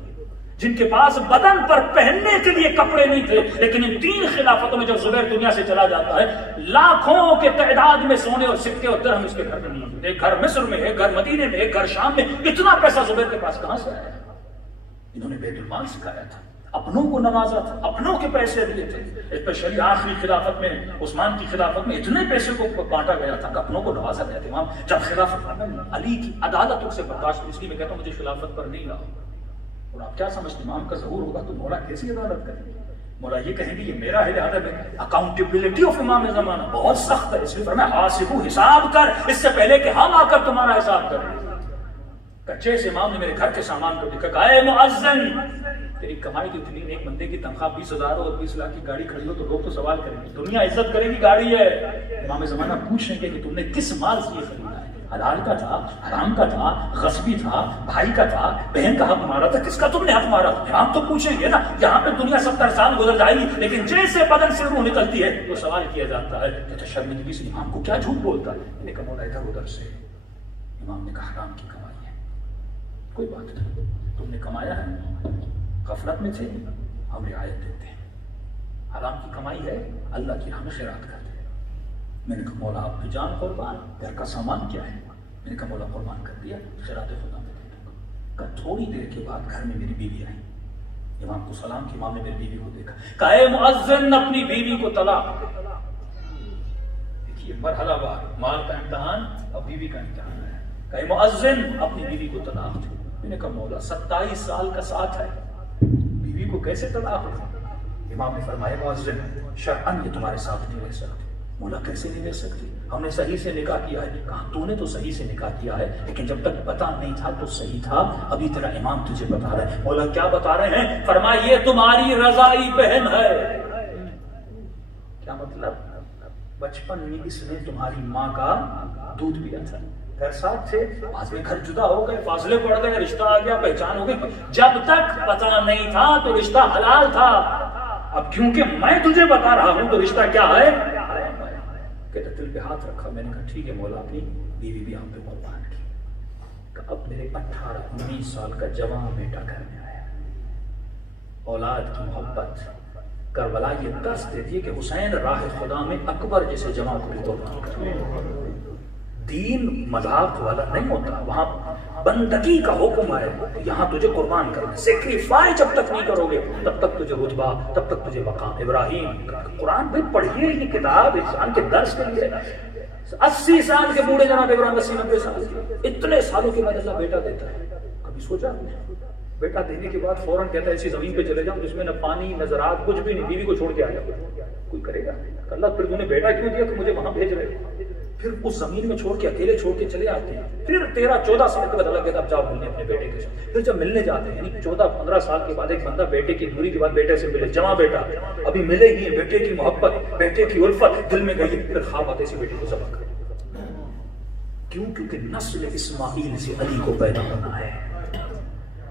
جن کے پاس بدن پر پہننے کے لیے کپڑے نہیں تھے, لیکن ان 3 خلافتوں میں جب زبیر دنیا سے چلا جاتا ہے, لاکھوں کے تعداد میں سونے اور سکے اور درہم اس کے گھر میں نہیں ہوتے. ایک گھر مصر میں ہے, گھر مدینے میں, ایک گھر شام میں. اتنا پیسہ زبیر کے پاس کہاں سے آیا؟ انہوں نے بیت المال سکھایا تھا, اپنوں کو نوازا تھا, اپنوں کے پیسے دیے تھے. اسپیشلی آخری خلافت میں, عثمان کی خلافت میں اتنے پیسے کو بانٹا گیا تھا کہ اپنوں کو نوازا گیا تھا. امام جب خلافت علی کی عدالت سے برداشت, اس لیے میں کہتا ہوں مجھے خلافت پر نہیں لاؤ. اور آپ کیا سمجھتے امام کا ظہور ہوگا تو مولا کیسی عدالت کریں گے؟ مولا یہ کہیں گے یہ میرا ہے, لہذا میں اکاؤنٹیبلٹی آف امام زمانہ بہت سخت ہے. اس لیے فرمایا حاسبو, حساب کر اس سے پہلے کہ ہم آ کر تمہارا حساب کریں. کچے سے امام نے میرے گھر کے سامان کو دیکھا, کہا اے مؤذن تیری کمائی تو اتنی, ایک بندے کی تنخواہ 20,000 ہو اور 20 لاکھ کی گاڑی کھڑی ہو تو لوگ تو سوال کریں گے, دنیا عزت کرے گی گاڑی ہے. امام زمانہ پوچھیں گے کہ تم نے کس مال سے یہ خریدا ہے, حلال کا تھا, حرام کا تھا, غصبی تھا, بھائی کا تھا, بہن کا حق مارا تھا, کس کا تم نے حق مارا؟ امام تو پوچھیں گے نا. یہاں پہ دنیا 70 سال گزر جائے گی, لیکن جیسے بدن سے روح نکلتی ہے تو سوال کیا جاتا ہے کہ تو شرمندگی سے امام کو کیا جھوٹ بولتا ہے. میں نے کہا مولا ادھر ادھر سے. امام نے کہا حرام کی کمائی ہے, کوئی بات نہیں, تم نے کمایا ہے, غفلت میں تھے, ہم رعایت دیتے ہیں. حرام کی کمائی ہے, اللہ کی راہ میں خیرات کرتے ہیں. میں نے کہا مولا آپ کی جان قربان, گھر کا سامان کیا ہے؟ میں نے کہا مولا قربان کر دیا, خیرات خدا میں دے دوں گا. کہ تھوڑی دیر کے بعد گھر میں میری بیوی آئی. امام کو سلام کی, امام نے میری بیوی کو دیکھا, کہا اے مؤذن اپنی بیوی کو طلاق. دیکھیے مرحلہ وار, مال کا امتحان اور بیوی کا امتحان ہے. کہا اے مؤذن اپنی بیوی کو طلاق دو. میں نے کہا مولا 27 سال کا ساتھ ہے, بیوی کو کیسے طلاق دو؟ امام نے فرمایا مؤذن شرعاً یہ تمہارے ساتھ نہیں رہ سکتی. مولا کیسے نہیں رہ سکتی؟ ہم نے صحیح سے نکاح کیا ہے. کہا تو نے تو صحیح سے نکاح کیا ہے, لیکن جب تک پتہ نہیں تھا تو صحیح تھا, ابھی تیرا امام تجھے بتا رہا ہے. مولا کیا بتا رہے ہیں؟ فرمایا یہ تمہاری رضائی بہن ہے. کیا مطلب؟ بچپن میں اس نے تمہاری ماں کا دودھ پیا تھا, گھر ساتھ تھے, بعد میں گھر جدا ہو گئے, فاصلے پڑ گئے, رشتہ آ گیا, پہچان ہو گئی. جب تک پتہ نہیں تھا تو رشتہ حلال تھا, اب کیونکہ میں تجھے بتا رہا ہوں تو رشتہ کیا ہے؟ کہتے دل پہ ہاتھ رکھا. میں نے کہا ٹھیک ہے مولا, اپنی بیوی بھی ہم پہ قربان کی. اب میرے 18-19 سال کا جوان بیٹا گھر میں آیا. اولاد کی محبت. کربلا یہ درس دیتی ہے کہ حسین راہ خدا میں اکبر جیسے جماعت کو قربان کرے. دین مذاق والا نہیں ہوتا, وہاں بندگی کا حکم ہے. یہاں تجھے قربان کرنا, سیکریفائی جب تک نہیں کرو گے تب تک تجھے رتبہ, تب تک تجھے مقام. ابراہیم قرآن میں پڑھیے, یہ کتاب انسان کے درس کے لیے. 80 سال کے بوڑھے جناب ابراہیم, 80-90 سال کے, اتنے سالوں کے بعد اللہ بیٹا دیتا ہے. کبھی سوچا بیٹا دینے کے بعد فوراً کہتا ہے ایسی زمین پہ چلے جاؤں جس میں نہ پانی نہ زراعت کچھ بھی نہیں, بیوی کو چھوڑ کے آ جاؤ. کوئی کرے گا؟ اللہ پھر تم نے بیٹا کیوں دیا کہ مجھے وہاں بھیج رہے ہو؟ پھر اس زمین میں چھوڑ کے اکیلے چھوڑ کے چلے آتے ہیں. پھر 13-14 سال کے بعد اللہ کہتا ہے اب جاؤ ملنے اپنے بیٹے کے ساتھ. پھر جب ملنے جاتے ہیں, یعنی 14-15 سال کے بعد ایک بندہ بیٹے کی دوری کے بعد بیٹے سے ملے, جمع بیٹا ابھی ملے ہی ہیں, بیٹے کی محبت, بیٹے کی الفت دل میں گئی, پھر خواب آتے سے بیٹے کو ذبح کر. کیوں؟ کیونکہ نسل اسماعیل سے علی کو پیدا ہونا ہے.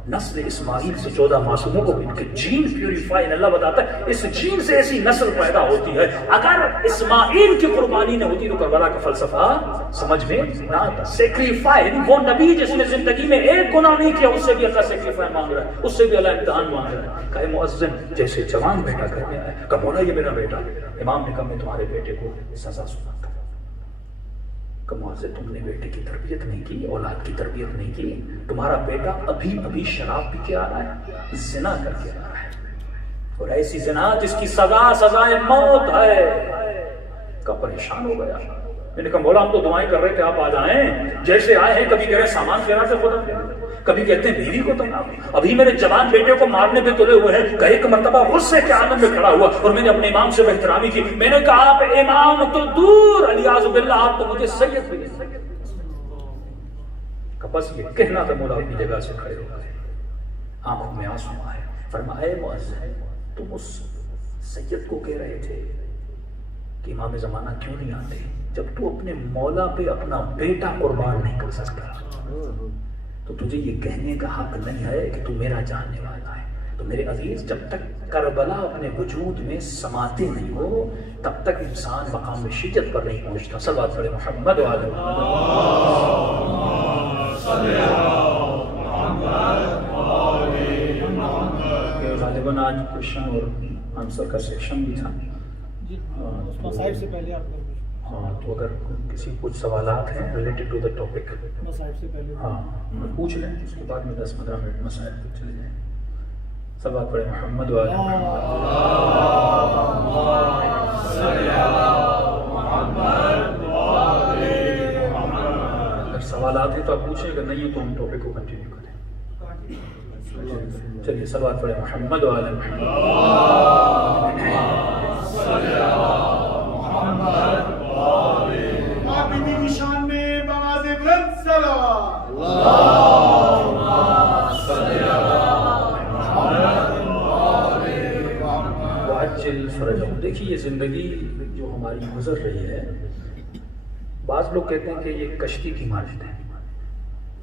نسل اسماعیل سے 14 معصوموں کو ان کے جین پیوریفائی, اللہ بتاتا ہے اس جین سے ایسی نسل پیدا ہوتی ہے. اگر اسماعیل کی قربانی نہ ہوتی تو کربلا کا فلسفہ سمجھ میں نہ آتا. سیکریفائی, وہ نبی جس نے زندگی میں ایک گناہ نہیں کیا اس سے بھی اللہ سیکریفائی مانگ رہا ہے, اس سے بھی اللہ امتحان مانگ رہا ہے. کہے مؤذن جیسے جوان بیٹا کرنے آئے, کہا مولا یہ میرا بیٹا. امام نے کہا میں تمہارے بیٹے کو سزا سناتا ہوں. کمال سے تم نے بیٹے کی تربیت نہیں کی, اولاد کی تربیت نہیں کی. تمہارا بیٹا ابھی ابھی شراب پی کے آ رہا ہے, زنا کر کے آ رہا ہے, اور ایسی زنا جس کی سزائے موت ہے. کا پریشان ہو گیا. میں نے کہا مولا ہم تو دعائیں کر رہے تھے آپ آ جائیں. جیسے آئے ہیں کبھی کہہ رہے سامان پھیرا سے خدا, کبھی کہتے ہیں بیوی کو تم, ابھی میرے جوان بیٹے کو مارنے پہ تلے ہوئے ہیں. کہ ایک مرتبہ غصے کے عالم میں کھڑا ہوا اور میں نے اپنے امام سے احترامی کی. میں نے کہا آپ امام تو دور, الیاذ باللہ آپ تو مجھے سید بھی نہیں. بس یہ کہنا تھا مولا اپنی جگہ سے کھڑے ہو گئے, آنکھوں میں آنسو آئے. فرمائے مؤذن تم اس سید کو کہہ رہے تھے کہ امام زمانہ کیوں نہیں آتے, جب تو اپنے مولا پہ اپنا بیٹا قربان نہیں کر سکتا تو تجھے یہ کہنے کا حق نہیں ہے کہ تو میرا جاننے والا ہے. تو میرے عزیز جب تک کربلا اپنے وجود میں سماتے نہیں ہو تب تک انسان مقام شدت پر نہیں پہنچتا. صلوات پڑھے محمد وعلی غالباً آج کوشچن اور آنسر کا سیکشن بھی تھا. ہاں تو اگر کسی کچھ سوالات ہیں ریلیٹڈ ٹو دا ٹاپک ہاں پوچھ لیں, اس کے بعد میں 10-15 منٹ مسائل پہ چلے جائیں. صلوات پڑھے محمد وعلی اگر سوالات ہیں تو آپ پوچھیں, اگر نہیں ہے تو ہم ٹاپک کو کنٹینیو کریں. چلیے صلوات پڑھے محمد وعلی شان میں بواز بلند صلوات. وعجل فرجهم. دیکھیے یہ زندگی جو ہماری گزر رہی ہے, بعض لوگ کہتے ہیں کہ یہ کشتی کی مانند ہے,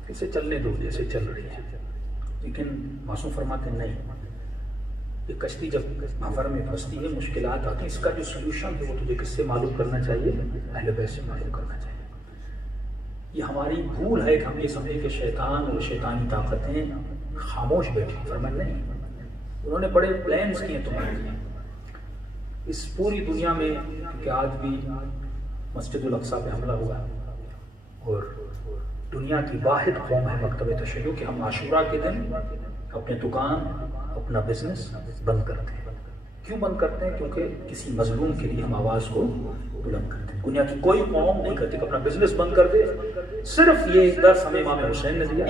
اسے چلنے دو جیسے چل رہی ہے. لیکن معصوم فرماتے ہیں نہیں, یہ کشتی جب بھنور میں پھنستی ہے مشکلات آتی ہیں, اس کا جو سلوشن ہے وہ تجھے کس سے معلوم کرنا چاہیے, اہل بیت سے معلوم کرنا چاہیے. یہ ہماری بھول ہے کہ ہم یہ سمجھے کہ شیطان اور شیطانی طاقتیں خاموش بیٹھی. فرمایا نہیں, انہوں نے بڑے پلانس کیے تمہارے لیے اس پوری دنیا میں, کہ آج بھی مسجد الاقصی پہ حملہ ہوا اور دنیا کی واحد قوم ہے مکتب تشیع کہ ہم عاشورہ کے دن اپنے دکان اپنا بزنس بند کرتے ہیں. کیوں بند کرتے ہیں؟ کیونکہ کسی مظلوم کے لیے ہم آواز کو بلند کرتے ہیں. دنیا کی کوئی قوم نہیں کرتی کہ اپنا بزنس بند کر دے. صرف یہ ایک درس ہمیں امام حسین نے دیا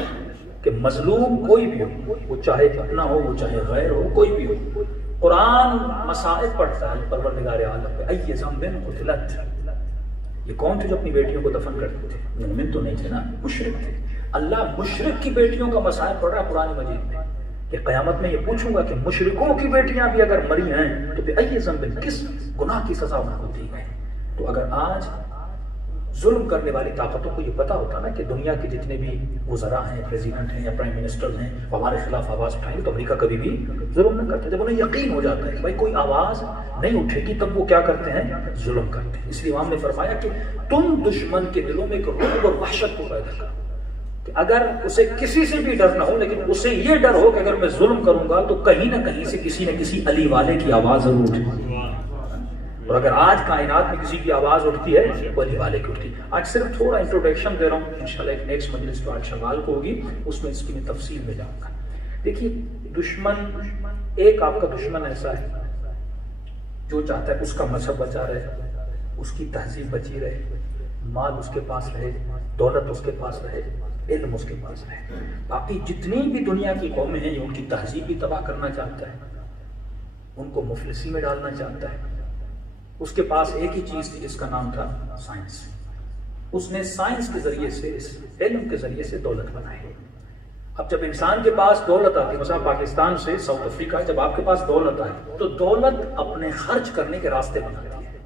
کہ مظلوم کوئی بھی ہو, وہ چاہے اپنا ہو وہ چاہے غیر ہو, کوئی بھی ہو. قرآن مسائل پڑھتا ہے پروردگار عالم پہ, ای ذنب قتلت. یہ کون تھے جو اپنی بیٹیوں کو دفن کرتے تھے؟ مومن تو نہیں تھے نا, مشرک تھے. اللہ مشرک کی بیٹیوں کا مسائل پڑھ رہا ہے قرآن مجید میں کہ قیامت میں یہ پوچھوں گا کہ مشرکوں کی بیٹیاں بھی اگر مری ہیں تو پھر ای ذنب, کس گناہ کی سزا ان کو دی گئی. تو اگر آج ظلم کرنے والی طاقتوں کو یہ پتا ہوتا نا کہ دنیا کے جتنے بھی وزراء ہیں, پریزیڈنٹ ہیں یا پرائم منسٹر ہیں, ہمارے خلاف آواز اٹھائیں تو امریکہ کبھی بھی ظلم نہ کرتے. جب انہیں یقین ہو جاتا ہے کہ بھائی کوئی آواز نہیں اٹھے گی تب وہ کیا کرتے ہیں, ظلم کرتے ہیں. اس لیے امام نے فرمایا کہ تم دشمن کے دلوں میں ایک رعب اور وحشت کو پیدا کرو. کہ اگر اسے کسی سے بھی ڈر نہ ہو لیکن اسے یہ ڈر ہو کہ اگر میں ظلم کروں گا تو کہیں نہ کہیں سے کسی نہ کسی علی والے کی آواز ضرور اٹھے گی. اور اگر آج کائنات میں کسی کی آواز اٹھتی ہے وہ علی والے کی اٹھتی ہے. آج صرف تھوڑا انٹروڈکشن دے رہا ہوں، انشاءاللہ ایک نیکسٹ مجلس جو آج شوال کو ہوگی اس میں اس کی میں تفصیل میں جاؤں گا. دیکھیے دشمن، ایک آپ کا دشمن ایسا ہے جو چاہتا ہے اس کا مذہب بچا رہے، اس کی تہذیب بچی رہے، مال اس کے پاس رہے، دولت اس کے پاس رہے، علم اس کے پاس رہے. باقی جتنی بھی دنیا کی قومیں ہیں یہ ان کی تہذیب بھی تباہ کرنا چاہتا ہے، ان کو مفلسی میں ڈالنا چاہتا ہے. اس کے پاس ایک ہی چیز تھی جس کا نام تھا سائنس. اس نے سائنس کے ذریعے سے، اس علم کے ذریعے سے دولت بنائی. اب جب انسان کے پاس دولت آتی، مثلا پاکستان سے ساؤتھ افریقہ، جب آپ کے پاس دولت آئی تو دولت اپنے خرچ کرنے کے راستے بناتی ہے،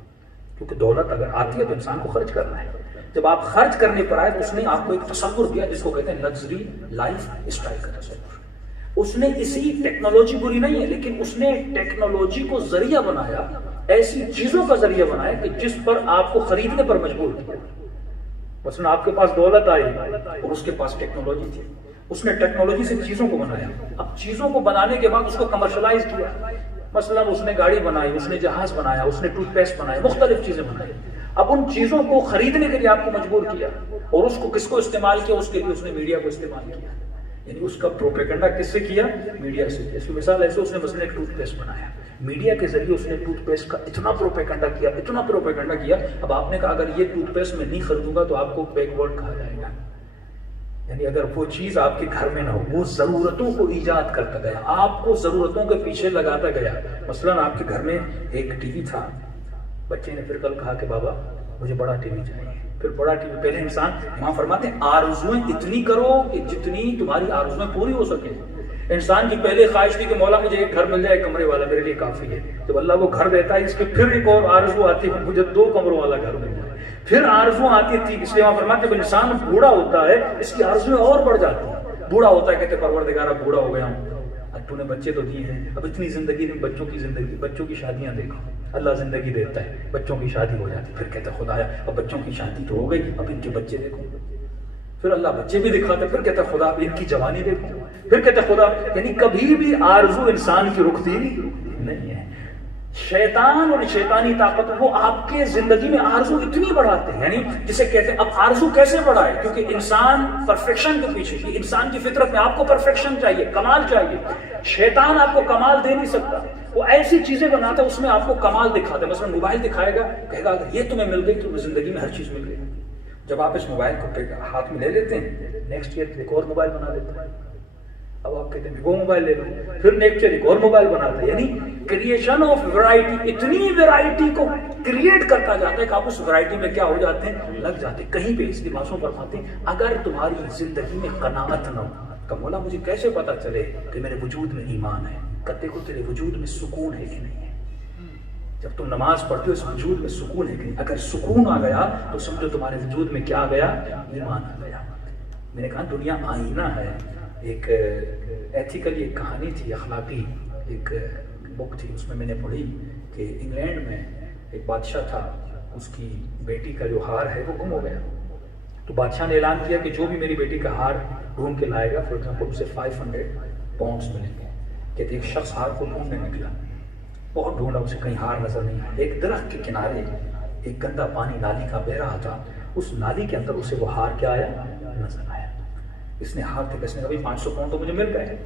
کیونکہ دولت اگر آتی ہے تو انسان کو خرچ کرنا ہے. جب آپ خرچ کرنے پر آئے تو اس نے آپ کو ایک تصور دیا جس کو کہتے ہیں لگژری لائف اسٹائل کا تصور. اس نے اسی ٹیکنالوجی بری نہیں ہے لیکن اس نے ٹیکنالوجی کو ذریعہ بنایا، ایسی چیزوں کا ذریعہ بنایا کہ جس پر آپ کو خریدنے پر مجبور کیا. مثلا آپ کے پاس دولت آئی اور اس کے پاس ٹیکنالوجی تھی، اس نے ٹیکنالوجی سے چیزوں کو بنایا. اب چیزوں کو بنانے کے بعد اس کو کمرشلائز کیا. مثلا اس نے گاڑی بنائی، اس نے جہاز بنایا، اس نے ٹوتھ پیسٹ بنایا، مختلف چیزیں بنائی. اب ان چیزوں کو خریدنے کے لیے آپ کو مجبور کیا اور اس کو کس کو استعمال کیا؟ اس کے لیے اس نے میڈیا کو استعمال کیا. یعنی اس کا پروپیگنڈا کس سے کیا؟ میڈیا سے. اس کی مثال ایسے اس نے مثلا ایک ٹوتھ پیسٹ بنایا، میڈیا کے ذریعے اس نے ٹوتھ پیسٹ کا اتنا پروپیگنڈا کیا، اتنا پروپیگنڈا کیا. اب آپ نے کہا اگر یہ ٹوتھ پیسٹ میں نہیں خریدوں گا تو آپ کو بیک ورڈ کہا جائے گا. یعنی اگر وہ چیز آپ کے گھر میں نہ ہو، وہ ضرورتوں کو ایجاد کرتا گیا، آپ کو ضرورتوں کے پیچھے لگاتا گیا. مثلا آپ کے گھر میں ایک ٹی وی تھا، بچے نے پھر کل کہا کہ بابا مجھے بڑا ٹی وی چاہیے. پھر بڑا ٹی وی. پہلے انسان، امام فرماتے ہیں آرزویں اتنی کرو کہ جتنی تمہاری آرزویں پوری ہو سکے. انسان کی پہلے خواہش تھی کہ مولا مجھے ایک گھر مل جائے، ایک کمرے والا میرے لیے کافی ہے. جب اللہ وہ گھر دیتا ہے اس کے پھر ایک اور آرزو آتی ہے مجھے 2 کمروں والا گھر مل جائے. پھر آرزو آتی تھی. اس لیے امام فرماتے ہیں جب انسان بوڑھا ہوتا ہے اس کی آرزویں اور بڑھ جاتی ہیں. بوڑھا ہوتا ہے کہتے پروردگارا بوڑھا ہو گیا ہوں، اب تو نے بچے تو دیے ہیں، اب اتنی زندگی میں بچوں کی زندگی، بچوں کی شادیاں دیکھو. اللہ زندگی دیتا ہے، بچوں کی شادی ہو جاتی. پھر کہتا ہے خدایا اب بچوں کی شادی تو ہو گئی، اب ان کے بچے دیکھو. پھر اللہ بچے بھی دکھاتا ہے. پھر کہتا ہے خدا اب ان کی جوانی دیکھو. پھر کہتا ہے خدا. یعنی کبھی بھی آرزو انسان کی رکتی نہیں ہے. شیطان اور شیطانی طاقت وہ آپ کے زندگی میں آرزو اتنی بڑھاتے ہیں. یعنی جسے کہتے ہیں اب آرزو کیسے بڑھائے؟ کیونکہ انسان پرفیکشن کے پیچھے، انسان کی فطرت میں آپ کو پرفیکشن چاہیے، کمال چاہیے. شیطان آپ کو کمال دے نہیں سکتا، وہ ایسی چیزیں بناتا ہے اس میں آپ کو کمال دکھاتا ہے. مثلا موبائل دکھائے گا، کہے گا اگر یہ تمہیں مل گئی تو زندگی میں ہر چیز مل گئی. جب آپ اس موبائل کو ہاتھ میں لے لیتے ہیں، نیکسٹ ایئر ایک اور موبائل بنا لیتے ہیں. اب آپ کہتے ہیں وہ موبائل لے لو، پھر نیکسٹ ایئر ایک اور موبائل بناتا ہے. یعنی کریشن آف ویرائٹی، اتنی ویرائٹی کو کریٹ کرتا جاتا ہے کہ آپ اس ویرائٹی میں کیا ہو جاتے ہیں؟ لگ جاتے ہیں. کہیں پہ اس لیے معصوم فرماتے ہیں اگر تمہاری زندگی میں قناعت نہ ہو کہ مولا مجھے کیسے پتا چلے کہ میرے وجود میں ایمان ہے، کہتے کو تیرے وجود میں سکون ہے کہ نہیں ہے. جب تم نماز پڑھتے ہو اس وجود میں سکون ہے کہ نہیں. اگر سکون آ گیا تو سمجھو تمہارے وجود میں کیا آ گیا؟ ایمان آ گیا. میں نے کہا دنیا آئینہ ہے. ایک ایتھیکلی ایک کہانی تھی، اخلاقی ایک بک تھی، اس میں نے پڑھی کہ انگلینڈ میں ایک بادشاہ تھا، اس کی بیٹی کا جو ہار ہے وہ گم ہو گیا. تو بادشاہ نے اعلان کیا کہ جو بھی میری بیٹی کا ہار ڈھونڈ کے لائے گا، فار ایگزامپل اسے 500 پاؤنڈس ملیں گے. کہتے ایک شخص ہار کو ڈھونڈنے نکلا، بہت ڈھونڈا، اسے کہیں ہار نظر نہیں آیا. ایک درخت کے کنارے ایک گندا پانی نالی کا بہ رہا تھا، اس نالی کے اندر اسے وہ ہار کیا آیا؟ نظر آیا. اس نے ہار تک، اس نے کہا 500 پاؤنڈ تو مجھے مل گئے.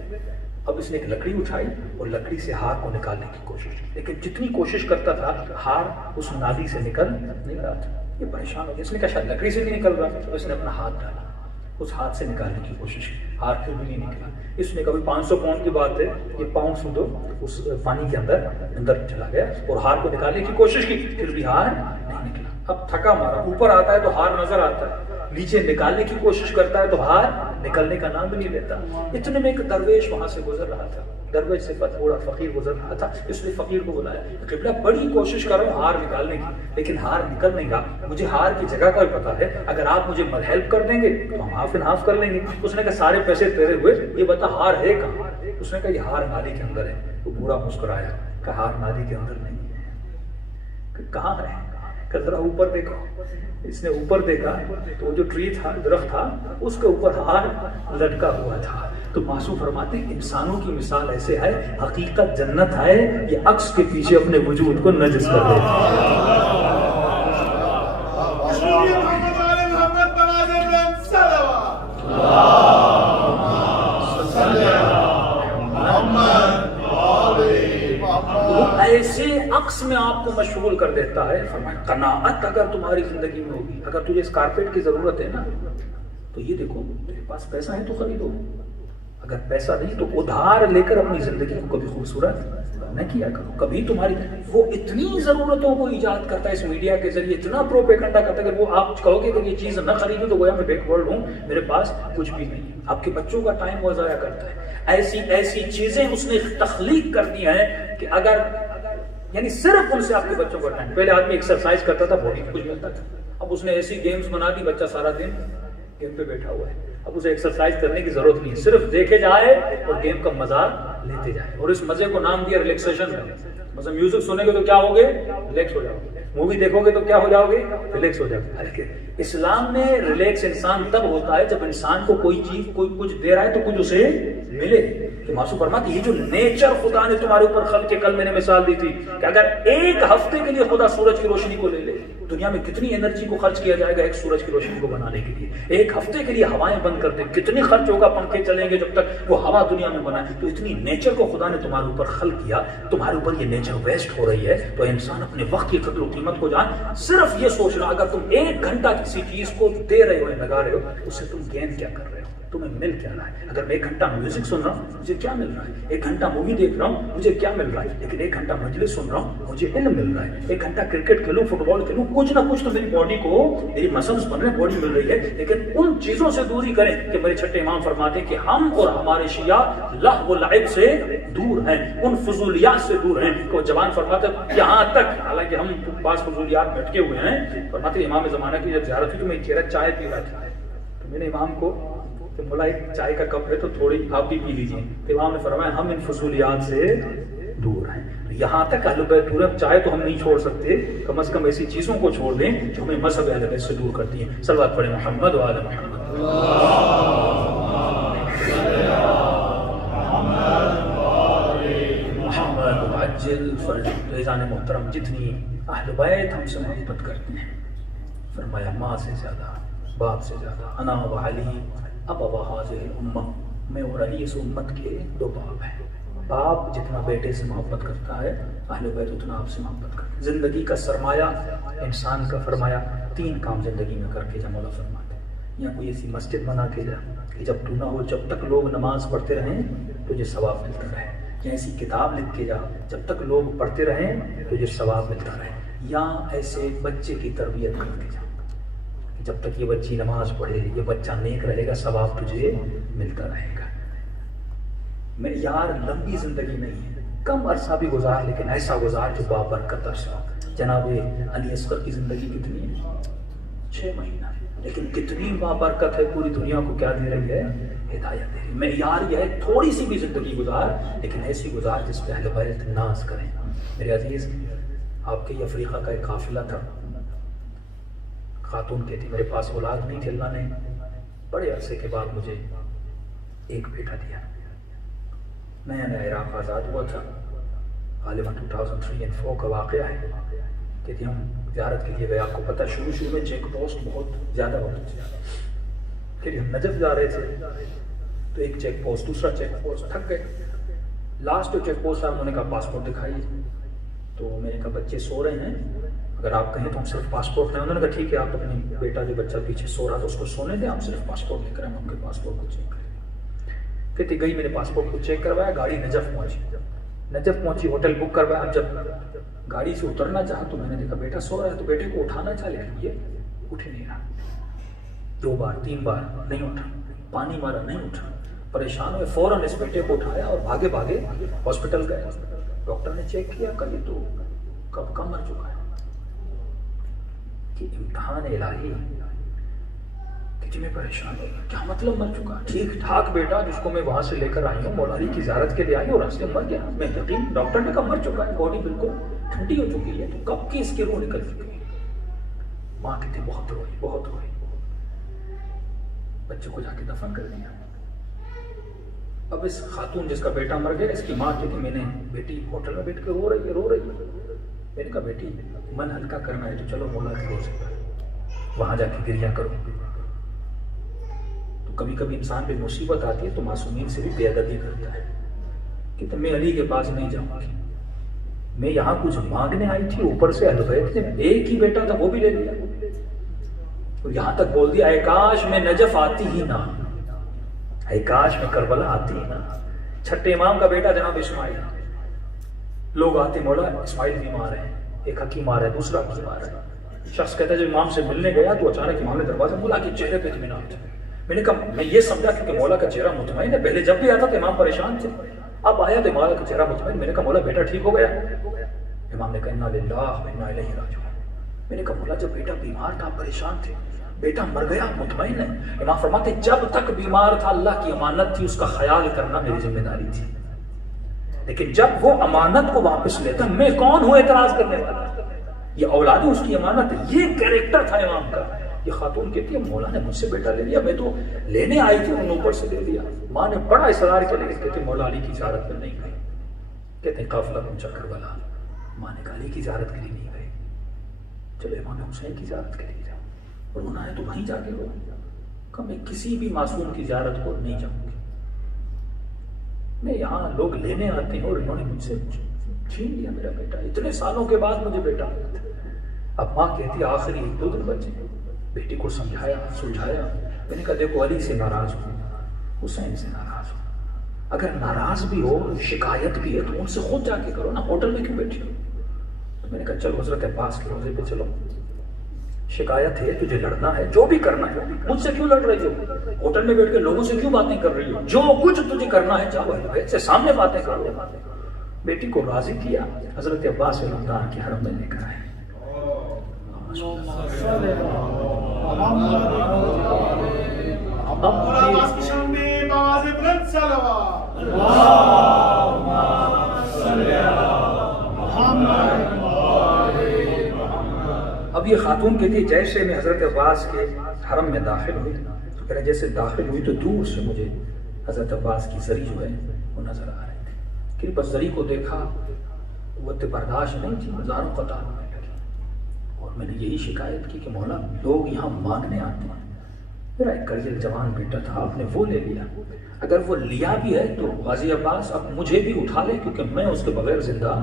اب اس نے ایک لکڑی اٹھائی اور لکڑی سے ہار کو نکالنے کی کوشش کی، لیکن جتنی کوشش کرتا تھا ہار اس نالی سے نکل نہیں رہا تھا. یہ پریشان ہو گیا. اس نے کہا شاید لکڑی سے نہیں نکل رہا، تو اس نے اپنا ہاتھ ڈالا، اس ہاتھ سے نکالنے کی کوشش کی، ہار پھر بھی نہیں نکلا. اس نے کہا 500 پاؤنڈ کی بات ہے، یہ پاؤنڈ سن اس پانی کے اندر چلا گیا اور ہار کو نکالنے کی کوشش کی، پھر بھی ہار نہیں نکلا. اب تھکا مارا، اوپر آتا ہے تو ہار نظر آتا ہے، نیچے نکالنے کی کوشش کرتا ہے تو ہار نکلنے کا نام بھی نہیں لیتا. اتنے میں ایک درویش وہاں سے گزر رہا تھا. درویش سے بوڑھا فقیر گزر رہا تھا. اس نے فقیر کو بلایا، قبلہ بڑی کوشش کر رہا ہوں ہار نکالنے کی، لیکن ہار نکل نہیں گا. مجھے ہار کی جگہ کا بھی پتا ہے، اگر آپ مجھے ہیلپ کر دیں گے تو ہم ہاف اینڈ ہاف کر لیں گے. اس نے کہا سارے پیسے تیرے ہوئے، یہ بتا ہار ہے کہاں؟ اس نے کہا یہ ہار نالی کے اندر ہے. وہ بوڑھا مسکرایا، کہا ہار نالی کے اندر نہیں ہے. کہاں ہے؟ کہ ذرا اوپر دیکھو. اس نے اوپر دیکھا تو وہ جو ٹری تھا, درخت تھا, اس کے اوپر ہار لٹکا ہوا تھا. تو معصوم فرماتے ہیں انسانوں کی مثال ایسے ہے, حقیقت جنت ہے, یہ عکس کے پیچھے اپنے وجود کو نجس کر دیتے ہیں. ایسے عکس میں آپ کو مشغول کر دیتا ہے. فرمایا قناعت اگر تمہاری زندگی میں ہوگی, اگر تجھے اس کارپیٹ کی ضرورت ہے نا تو یہ دیکھو تیرے پاس پیسہ ہے تو خریدو, اگر پیسہ نہیں تو ادھار لے کر اپنی زندگی کو کبھی خوبصورت نہ کیا کرو. کبھی تمہاری وہ اتنی ضرورتوں کو ایجاد کرتا ہے اس میڈیا کے ذریعے, اتنا پروپیگنڈا کرتا ہے. اگر وہ آپ کہو گے کہ یہ چیز نہ خریدو تو گویا میں بیک ورلڈ ہوں, میرے پاس کچھ بھی نہیں. آپ کے بچوں کا ٹائم وہ ضائع کرتا ہے. ایسی ایسی چیزیں اس نے تخلیق کر دی ہیں کہ اگر یعنی صرف ان سے آپ کے بچوں کا ٹائم. پہلے آدمی ایکسرسائز کرتا تھا, باڈی کچھ ملتا تھا. اب اس نے ایسی گیمز بنا دی, بچہ سارا دن گیم پہ بیٹھا ہوا ہے. اب اسے ایکسرسائز کرنے کی ضرورت نہیں, صرف دیکھے جائے اور گیم کا مزہ لیتے جائے. اور اس مزے کو نام دیا ریلیکسیشن. مثلا میوزک سنیں گے تو کیا ہوگے, ریلیکس ہو جاؤ گے. مووی دیکھو گے تو کیا ہو جاؤ گے, ریلیکس ہو جاؤ گے. اسلام میں ریلیکس انسان تب ہوتا ہے جب انسان کو کوئی چیز, کوئی کچھ دے رہا ہے تو کچھ اسے ملے. کہ معصوم فرماتے یہ جو نیچر خدا نے تمہارے اوپر خلق کے, کل میں نے مثال دی تھی کہ اگر ایک ہفتے کے لیے خدا سورج کی روشنی کو لے لے, دنیا میں کتنی انرجی کو خرچ کیا جائے گا ایک سورج کی روشنی کو بنانے کے لیے. ایک ہفتے کے لیے ہوائیں بند کر دیں, کتنی خرچ ہوگا, پنکھے چلیں گے جب تک وہ ہوا دنیا میں بنائے. تو اتنی نیچر کو خدا نے تمہارے اوپر خلق کیا, تمہارے اوپر یہ نیچر ویسٹ ہو رہی ہے. تو انسان اپنے وقت کی قدر و قیمت کو جان. صرف یہ سوچنا اگر تم 1 گھنٹہ کسی چیز کو دے رہے ہو, لگا رہے ہو, اس سے تم گین کیا کر رہے ہو, تمہیں مل کیا رہا ہے. اگر میں 1 گھنٹہ میوزک سن رہا ہوں مجھے کیا مل رہا ہے, 1 گھنٹہ مووی دیکھ رہا ہوں مجھے کیا مل رہا ہے, لیکن 1 گھنٹہ مجلس سن رہا ہوں مجھے علم مل رہا ہے. 1 گھنٹہ کرکٹ کھیلوں, فٹ بال کھیلوں, کچھ نہ کچھ تو میری باڈی کو, میری مسلس بن رہے ہیں, باڈی مل رہی ہے. لیکن ان چیزوں سے دوری کریں کہ میرے چھٹے امام فرماتے ہیں کہ ہم اور ہمارے شیعہ لہو و لعب سے دور ہیں, ان فضولیات سے دور ہیں. تو جوان فرماتے ہیں یہاں تک, حالانکہ ہم بعض فضولیات میں اٹکے ہوئے ہیں. فرماتے ہیں امام زمانہ کی جب زیارت ہوئی تو میں ایک چہرہ چائے پی رہا تھا, تو میں نے امام کو کہ مولا ایک چائے کا کپ ہے تو تھوڑی آپ بھی پی لیجیے. تو امام نے فرمایا ہم ان فضولیات سے دور ہیں. یہاں تک اہل بیت دور ہیں, چائے تو ہم نہیں چھوڑ سکتے, کم از کم ایسی چیزوں کو چھوڑ دیں جو ہمیں مذہب اہل بیت سے دور کرتی ہیں. صلوات پڑھیں محمد و آل محمد. محمد عجل فیضان محترم, جتنی اہل بیت ہم سے محبت کرتے ہیں, فرمایا ماں سے زیادہ, باپ سے زیادہ, انا و علی ابوا هذه الامه, میں اور علی اس امت کے 2 باپ ہیں. باپ جتنا بیٹے سے محبت کرتا ہے, اہل بیت اتنا آپ سے محبت کرتا ہے. زندگی کا سرمایہ انسان کا, فرمایا 3 کام زندگی میں کر کے جا. مولا فرماتے یا کوئی ایسی مسجد بنا کے جا کہ جب تو نہ ہو جب تک لوگ نماز پڑھتے رہیں تجھے ثواب ملتا رہے, یا ایسی کتاب لکھ کے جا جب تک لوگ پڑھتے رہیں تجھے ثواب ملتا رہے, یا ایسے بچے کی تربیت کر کے جا جب تک یہ بچی نماز پڑھے, یہ بچہ نیک رہے گا, ثواب تجھے ملتا رہے گا. میں یار لمبی زندگی نہیں ہے, کم عرصہ بھی گزار, لیکن ایسا گزار جو بابرکت عرصہ. جناب علی اصغر کی زندگی کتنی ہے, 6 مہینہ, لیکن کتنی بابرکت ہے. پوری دنیا کو کیا دے رہی ہے, ہدایت دے رہی ہے. میں یار یہ ہے تھوڑی سی بھی زندگی گزار, لیکن ایسی گزار جس پہ اہل بیت ناز کریں. میرے عزیز, آپ کے افریقہ کا ایک قافلہ تھا, خاتون کہتی میرے پاس اولاد نہیں تھی, اللہ نے بڑے عرصے کے بعد مجھے ایک بیٹا دیا. نیا نیا عراق آزاد ہوا تھا, غالباً 2003 اور 4 کا واقعہ ہے. کہتی ہم زیارت کے لیے گئے, آپ کو پتہ شروع میں چیک پوسٹ بہت زیادہ ہوتی تھی. پھر ہم نجف جا رہے تھے تو ایک چیک پوسٹ, دوسرا چیک پوسٹ, تھک گئے. لاسٹ چیک پوسٹ انہوں نے کہا پاسپورٹ دکھائیے. تو میں نے کہا بچے سو رہے ہیں, اگر آپ کہیں تو ہم صرف پاسپورٹ لیں. انہوں نے کہا ٹھیک ہے, آپ اپنی بیٹا جو بچہ پیچھے سو رہا تھا اس کو سونے دیں, آپ صرف پاسپورٹ لے کر ہم ان کے پاسپورٹ کو چیک کریں. پھر گئی, میں نے پاسپورٹ کو چیک کروایا, گاڑی نجف پہنچی, ہوٹل بک کروایا. اب جب گاڑی سے اترنا چاہا تو میں نے دیکھا بیٹا سو رہا ہے, تو بیٹے کو اٹھانا چاہ, لیکن یہ اٹھ نہیں رہا. 2 بار 3 بار نہیں اٹھا, پانی مارا نہیں اٹھا, پریشان ہوئے. فوراً اس بیٹے کو اٹھایا اور بھاگے ہاسپٹل گئے. ڈاکٹر نے چیک کیا, کل تو کب کا مر چکا ہے. کہ امتحان الہی, کتنے پریشان ہو گیا, کیا مطلب مر چکا. ٹھیک ٹھاک بیٹا جس کو میں وہاں سے لے کر آئی ہوں, مولا علی کی زیارت کے لیے آئی اور راستے مر گیا. میں یقین, ڈاکٹر نے کہا مر چکا ہے, باڈی بالکل ٹھنڈی ہو چکی ہے, تو کب کی اس کی روح نکل چکی ہے. ماں کہتی بہت روئی بہت روئی، بچے کو جا کے دفن کر دیا۔ اب اس خاتون جس کا بیٹا مر گیا، اس کی ماں کہتی میں نے بیٹی ہوٹل میں بیٹھ کے رو رہی ہے۔ میں نے کہا بیٹی من ہلکا کرنا ہے تو چلو مولا کے روزے پر وہاں جا کے گریہ کرو۔ تو کبھی کبھی انسان پہ مصیبت آتی ہے تو معصومین سے بھی بے ادبی کرتا ہے کہ میں علی کے پاس نہیں جاؤں گی، میں یہاں کچھ مانگنے آئی تھی، اوپر سے اہل بیت نے ایک ہی بیٹا تھا وہ بھی لے لیا، اور یہاں تک بول دیا اے کاش میں نجف آتی ہی نہ، اے کاش میں کربلا آتی ہی نہ۔ چھٹے امام کا بیٹا جناب اسماعیل، لوگ آتے مولا اسماعیل بیمار ہے، ایک حکیم آ رہا ہے، دوسرا حکیم آ رہا ہے۔ شخص کہتا ہے جب امام سے ملنے گیا تو اچانک امام نے دروازہ مولا کے چہرے پہ اطمینان تھا۔ میں نے کہا میں یہ سمجھا کیونکہ مولا کا چہرہ مطمئن ہے، پہلے جب بھی آتا تو امام پریشان تھے، اب آیا تو مولا کا چہرہ مطمئن۔ میں نے کہا مولا بیٹا ٹھیک ہو گیا؟ امام نے کہا انا للہ و انا الیہ راجعون۔ میں نے کہا مولا جب بیٹا بیمار تھا پریشان تھے، بیٹا مر گیا مطمئن ہے؟ امام فرماتے جب تک بیمار تھا اللہ کی امانت تھی، اس کا خیال کرنا میری ذمہ داری تھی، لیکن جب وہ امانت کو واپس لیتا میں کون ہوں اعتراض کرنے والا؟ یہ اولاد اس کی امانت ہے، یہ کیریکٹر تھا امام کا۔ یہ خاتون کہتی ہے مولا نے مجھ سے بیٹا لے لیا، میں تو لینے آئی تھی انہوں نے اوپر سے لے لیا۔ ماں نے بڑا اصرار کیا لیکن کہتے مولا علی کی زیارت پر نہیں گئے۔ کہتے ہیں قافلہ پہنچا کربلا، ماں نے کہا علی کی زیارت کے لیے نہیں گئے، چلو امام حسین کی زیارت کے لیے جاؤ، اور انہوں نے تو وہیں جا کے رو کہ میں کسی بھی معصوم کی زیارت کو نہیں جاؤں گی، میں یہاں لوگ لینے آتے ہیں اور انہوں نے مجھ سے چھین لیا میرا بیٹا، اتنے سالوں کے بعد مجھے بیٹا ملا تھا۔ اب ماں کہتی ہے آخری 1-2 دن بچے، بیٹی کو سمجھایا سلجھایا۔ میں نے کہا دیکھو علی سے ناراض ہوں، حسین سے ناراض ہوں، اگر ناراض بھی ہو شکایت بھی ہے تو ان سے خود جا کے کرو نا، ہوٹل میں کیوں بیٹھی ہو؟ تو میں نے کہا چلو حضرت عباس کے روزے پہ چلو، شکایت ہے تجھے لڑنا ہے جو بھی کرنا ہے، مجھ سے کیوں لڑ رہی ہو؟ ہوٹل میں بیٹھ کے لوگوں سے کیوں باتیں کر رہی ہو؟ جو کچھ تجھے کرنا ہے جاؤ اہل بیت سے سامنے باتیں کرو۔ بیٹی کو راضی کیا، حضرت عباس رمضان کے حرم میں لے کر آئے۔ مولا عباس کی شان میں بآواز بلند صلوات۔ اب یہ خاتون کہتی ہے جیسے میں حضرت عباس کے حرم میں داخل ہوئی تو کہہ رہے جیسے داخل ہوئی تو دور سے مجھے حضرت عباس کی زری جو ہے وہ نظر آ رہی تھی، کہ بس زری کو دیکھا قوت برداشت نہیں تھی، ہزاروں قطار ہونے لگی، اور میں نے یہی شکایت کی کہ مولا لوگ یہاں مانگنے آتے ہیں، میرا ایک کریل جوان بیٹا تھا آپ نے وہ لے لیا، اگر وہ لیا بھی ہے تو غازی عباس اب مجھے بھی اٹھا لے کیونکہ میں اس کے بغیر زندہ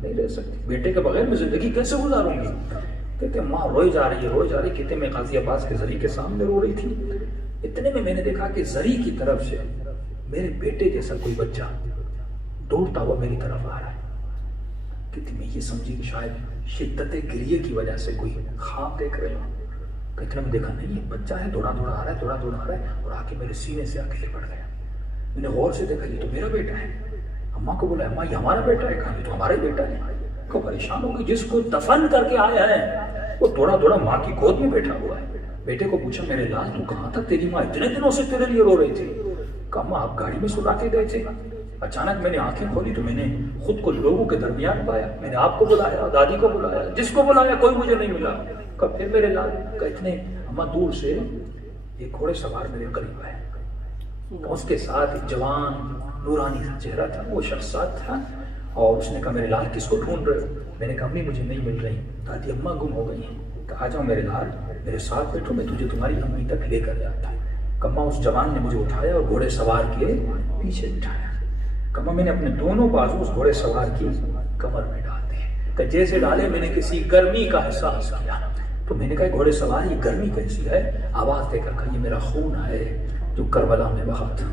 نہیں رہ سکتی، بیٹے کے بغیر میں زندگی کیسے گزاروں گی؟ کہتے ماں روئی جا رہی ہے، کہتے میں غازی عباس کے زری کے سامنے رو رہی تھی، اتنے میں نے دیکھا کہ زری کی طرف سے میرے بیٹے جیسا کوئی بچہ دوڑتا ہوا میری طرف آ رہا ہے، کہتی میں یہ سمجھی کہ شاید شدت گریے کی وجہ سے کوئی خواب دیکھ رہے ہوں، اتنے میں دیکھا نہیں یہ بچہ ہے، دوڑا دوڑا آ رہا ہے اور آ کے میرے سینے سے آ کے لپٹ گیا۔ میں نے غور سے دیکھا یہ تو میرا بیٹا ہے، اماں کو بولا اماں یہ ہمارا بیٹا ہے، کہا یہ تو ہمارا بیٹا ہے، کو پریشان ہو گئی، جس کو دفن کر کے آیا ہے وہ دوڑا ماں کی گود میں بیٹھا ہوا ہے۔ بیٹے کو پوچھا میرے لال تو کہاں تھا، تیری ماں اتنے دنوں سے تیرے لیے رو رہی تھی، کہا ماں آپ گاڑی میں سلا کے گئے تھے، اچانک میں نے آنکھیں کھولی تو میں نے خود کو لوگوں کے درمیان پایا، میں نے آپ کو بلایا، دادی کو بلایا، جس کو بلایا کوئی مجھے نہیں ملا، کہا پھر میرے لال کہ اتنے اماں دور سے ایک گھوڑے سوار میرے قریب آئے، اس کے ساتھ ایک جوان نورانی چہرہ تھا، وہ شخص ساتھ تھا، اور اس نے کہا میرے لال کس کو ڈھونڈ رہے ہو؟ میں نے کہا امی مجھے نہیں مل رہی، دادی اماں گم ہو گئی ہیں، کہا آ جاؤ میرے لال میرے ساتھ بیٹھو، میں تجھے تمہاری امی تک لے کر جاتا ہوں۔ کما اس جوان نے مجھے اٹھایا اور گھوڑے سوار کے پیچھے بٹھایا، کما میں نے اپنے دونوں بازو اس گھوڑے سوار کی کمر میں ڈال دیے، کہ جیسے ڈالے میں نے کسی گرمی کا احساس کیا، تو میں نے کہا گھوڑے سوار یہ گرمی کیسی ہے؟ آواز دے کر کہا یہ میرا خون ہے جو کربلا میں بہا تھا،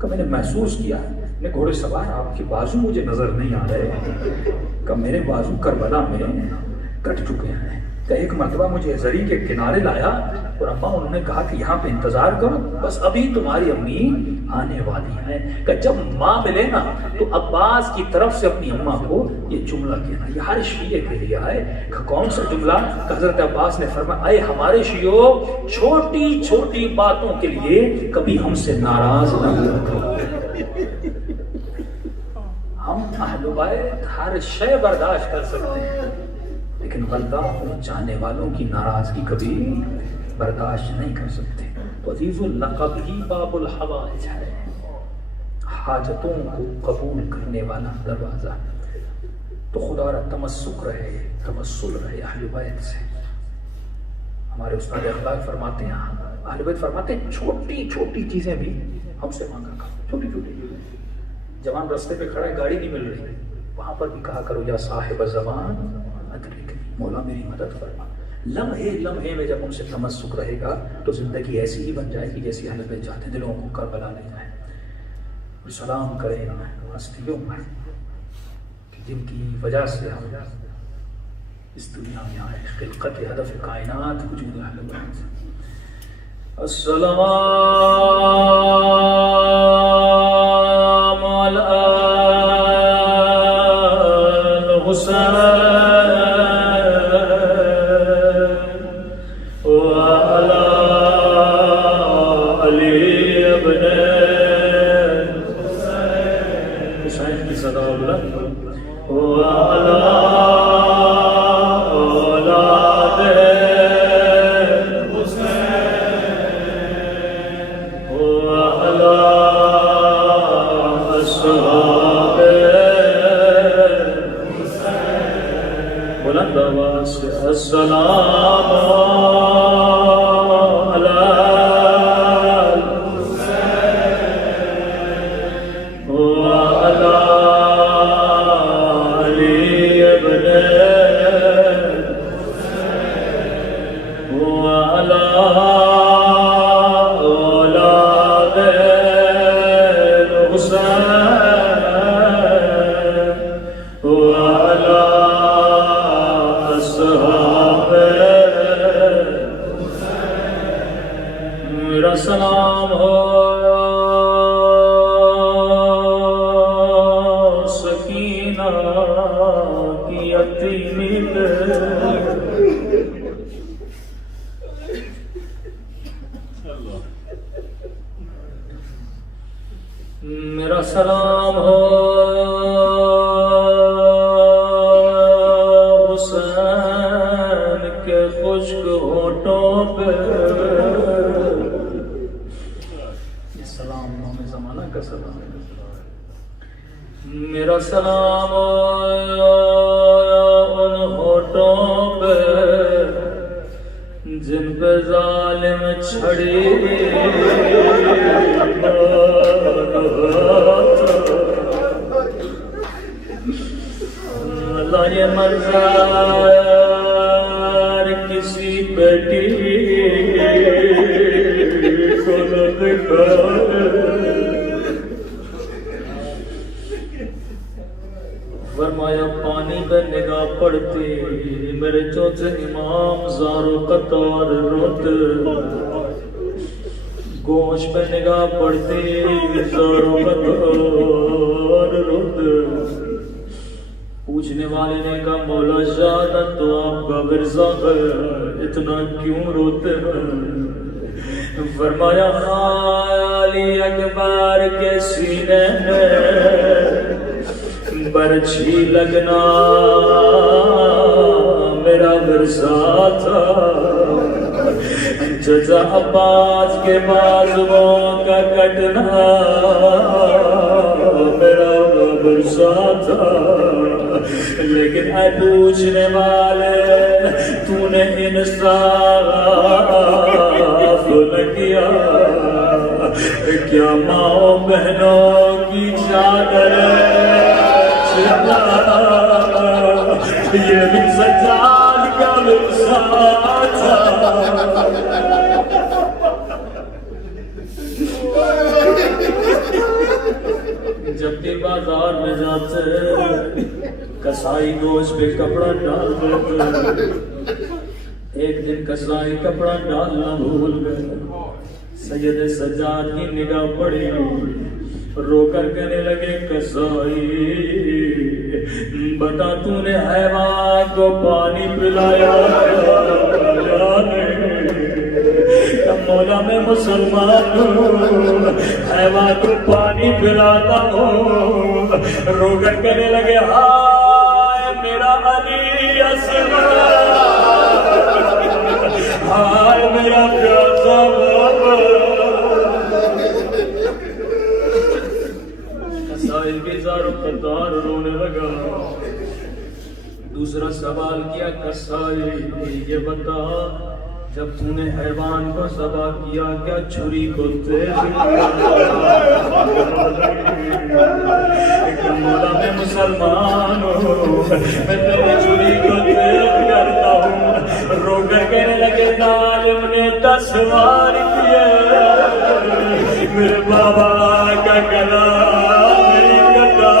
کہ میں نے محسوس کیا، میں گھوڑے سوار آپ کے بازو مجھے نظر نہیں آ رہے، کہ میرے بازو کربلا میں کٹ چکے ہیں، کہ ایک مرتبہ مجھے زری کے کنارے لایا اور اماں انہوں نے کہا کہ یہاں پہ انتظار کرو، بس ابھی تمہاری امی آنے والی ہیں، کہ جب ماں ملے نا تو عباس کی طرف سے اپنی اماں کو یہ جملہ کہنا، یہ ہر شیعہ کے لیے آئے، کہ کون سا جملہ؟ حضرت عباس نے فرمایا اے ہمارے شیعوں چھوٹی چھوٹی باتوں کے لیے کبھی ہم سے ناراض نہ ہو، ہم اہل بیت ہر شے برداشت کر سکتے ہیں، لیکن غلطہ اپنے چاہنے والوں کی ناراضگی کبھی برداشت نہیں کر سکتے. تو عزیز اللقب ہی باب الحوائج ہے، حاجتوں کو قبول کرنے والا دروازہ. تو خدا را تمسک رہے، توسل رہے اہل بیت سے. ہمارے استاد اخلاق فرماتے ہیں، اہل بیت فرماتے ہیں چھوٹی چھوٹی چیزیں بھی ہم سے مانگا کرو، چھوٹی چھوٹی چیزیں. جوان راستے پہ کھڑا ہے، گاڑی نہیں مل رہی، وہاں پر بھی کہا کرو یا صاحب زمان ادرکنی، مولا میری مدد فرما. لمحے لمحے میں جب ان سے تمسک رہے گا تو زندگی ایسی ہی بن جائے گی جیسی اہل بیت چاہتے ہیں. دلوں کو کربلا لے جائیں اور سلام کریں ہستیوں پر جن کی وجہ سے ہم اس دنیا میں آئے. خلقت ہدف کائنات وجود اہل بیت. السلام علی الحسین وعلی علی ابن حسین کی صدا بلند وعلی اولاد السلام علی الحسین وعلی علی ابن وعلی اولاد الحسین وعلی میرا سلام ہو سکینہ کی یتیمی پہ. میرا سلام ہو حسین کے خشک ہونٹوں پہ. کا سلام میرا سلام ان ہونٹوں پہ جن پہ ظالم چھڑی اللہ یہ منظر کسی بیٹی کو نہ دکھائے. فرمایا پانی پہ نگاہ پڑتی میرے چوتھے امام زارو قطار روتے. گوشت پہ نگاہ پڑتی زارو قطار روتے. پوچھنے والے نے کہا مولا شہادت تو آپ کا ورثہ ہے، اتنا کیوں روتے ہیں؟ فرمایا علی اکبر کے سینے میں برچھی لگنا میرا ورثہ تھا. چچا عباس کے بازوؤں کا کٹنا میرا ورثہ تھا. لیکن اے پوچھنے والے تو نے انصاف نہ کیا. کیا ماں بہنوں کی چادر یہ بھی سجاد کا ورثہ تھا. جب بھی بازار میں جاتے کسائی گوشت پہ کپڑا ڈال دیتے. ایک دن کسائی کپڑا ڈالنا بھول گئے. سید سجاد کی نگاہ پڑی، رو کر کہنے لگے کسائی بتا تو نے حیوان کو پانی پلایا یا نہیں؟ مولا میں مسلمان ہوں، حیوان کو پانی پلاتا ہوں. رو کر کہنے لگے ہائے میرا علی اصل ہائے میرا پیاسا بابا۔ قصائی بیزار و قطار رونے لگا۔ دوسرا سوال کیا قصائی یہ بتا جب تو نے حیوان کو ذبح کیا کیا چھری کو تیز کیا؟ مولا میں مسلمان ہوں، میں تیری چھری کو تیز کرتا ہوں۔ رو کر کہنے لگے ظالم نے 10 وار کیے میرے بابا کا گلا نہیں کٹا۔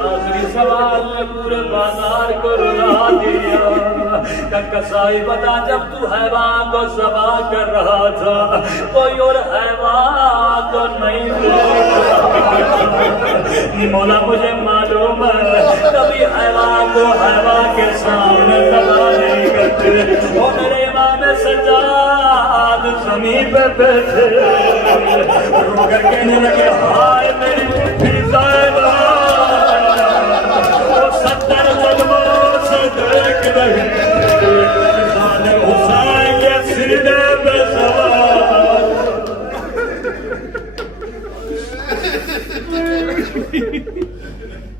آخری سوال نے پورے بازار کو رلا دیا کہ قصائی بتا جب تو حیوان کو ذبح کر رہا تھا کوئی اور حیوان تو نہیں تھا؟ مولا مجھے معلوم ہے کبھی حیوان کو حیوان کے سامنے ذبح نہیں کرتے۔ وہ میرے امام سجاد زمین پہ بیٹھے رو کر کہنے لگے ہائے میری پٹھی زائبہ، وہ 70 ظلموں سے دیکھ رہی ظالم حسین کے سینے پہ سوار۔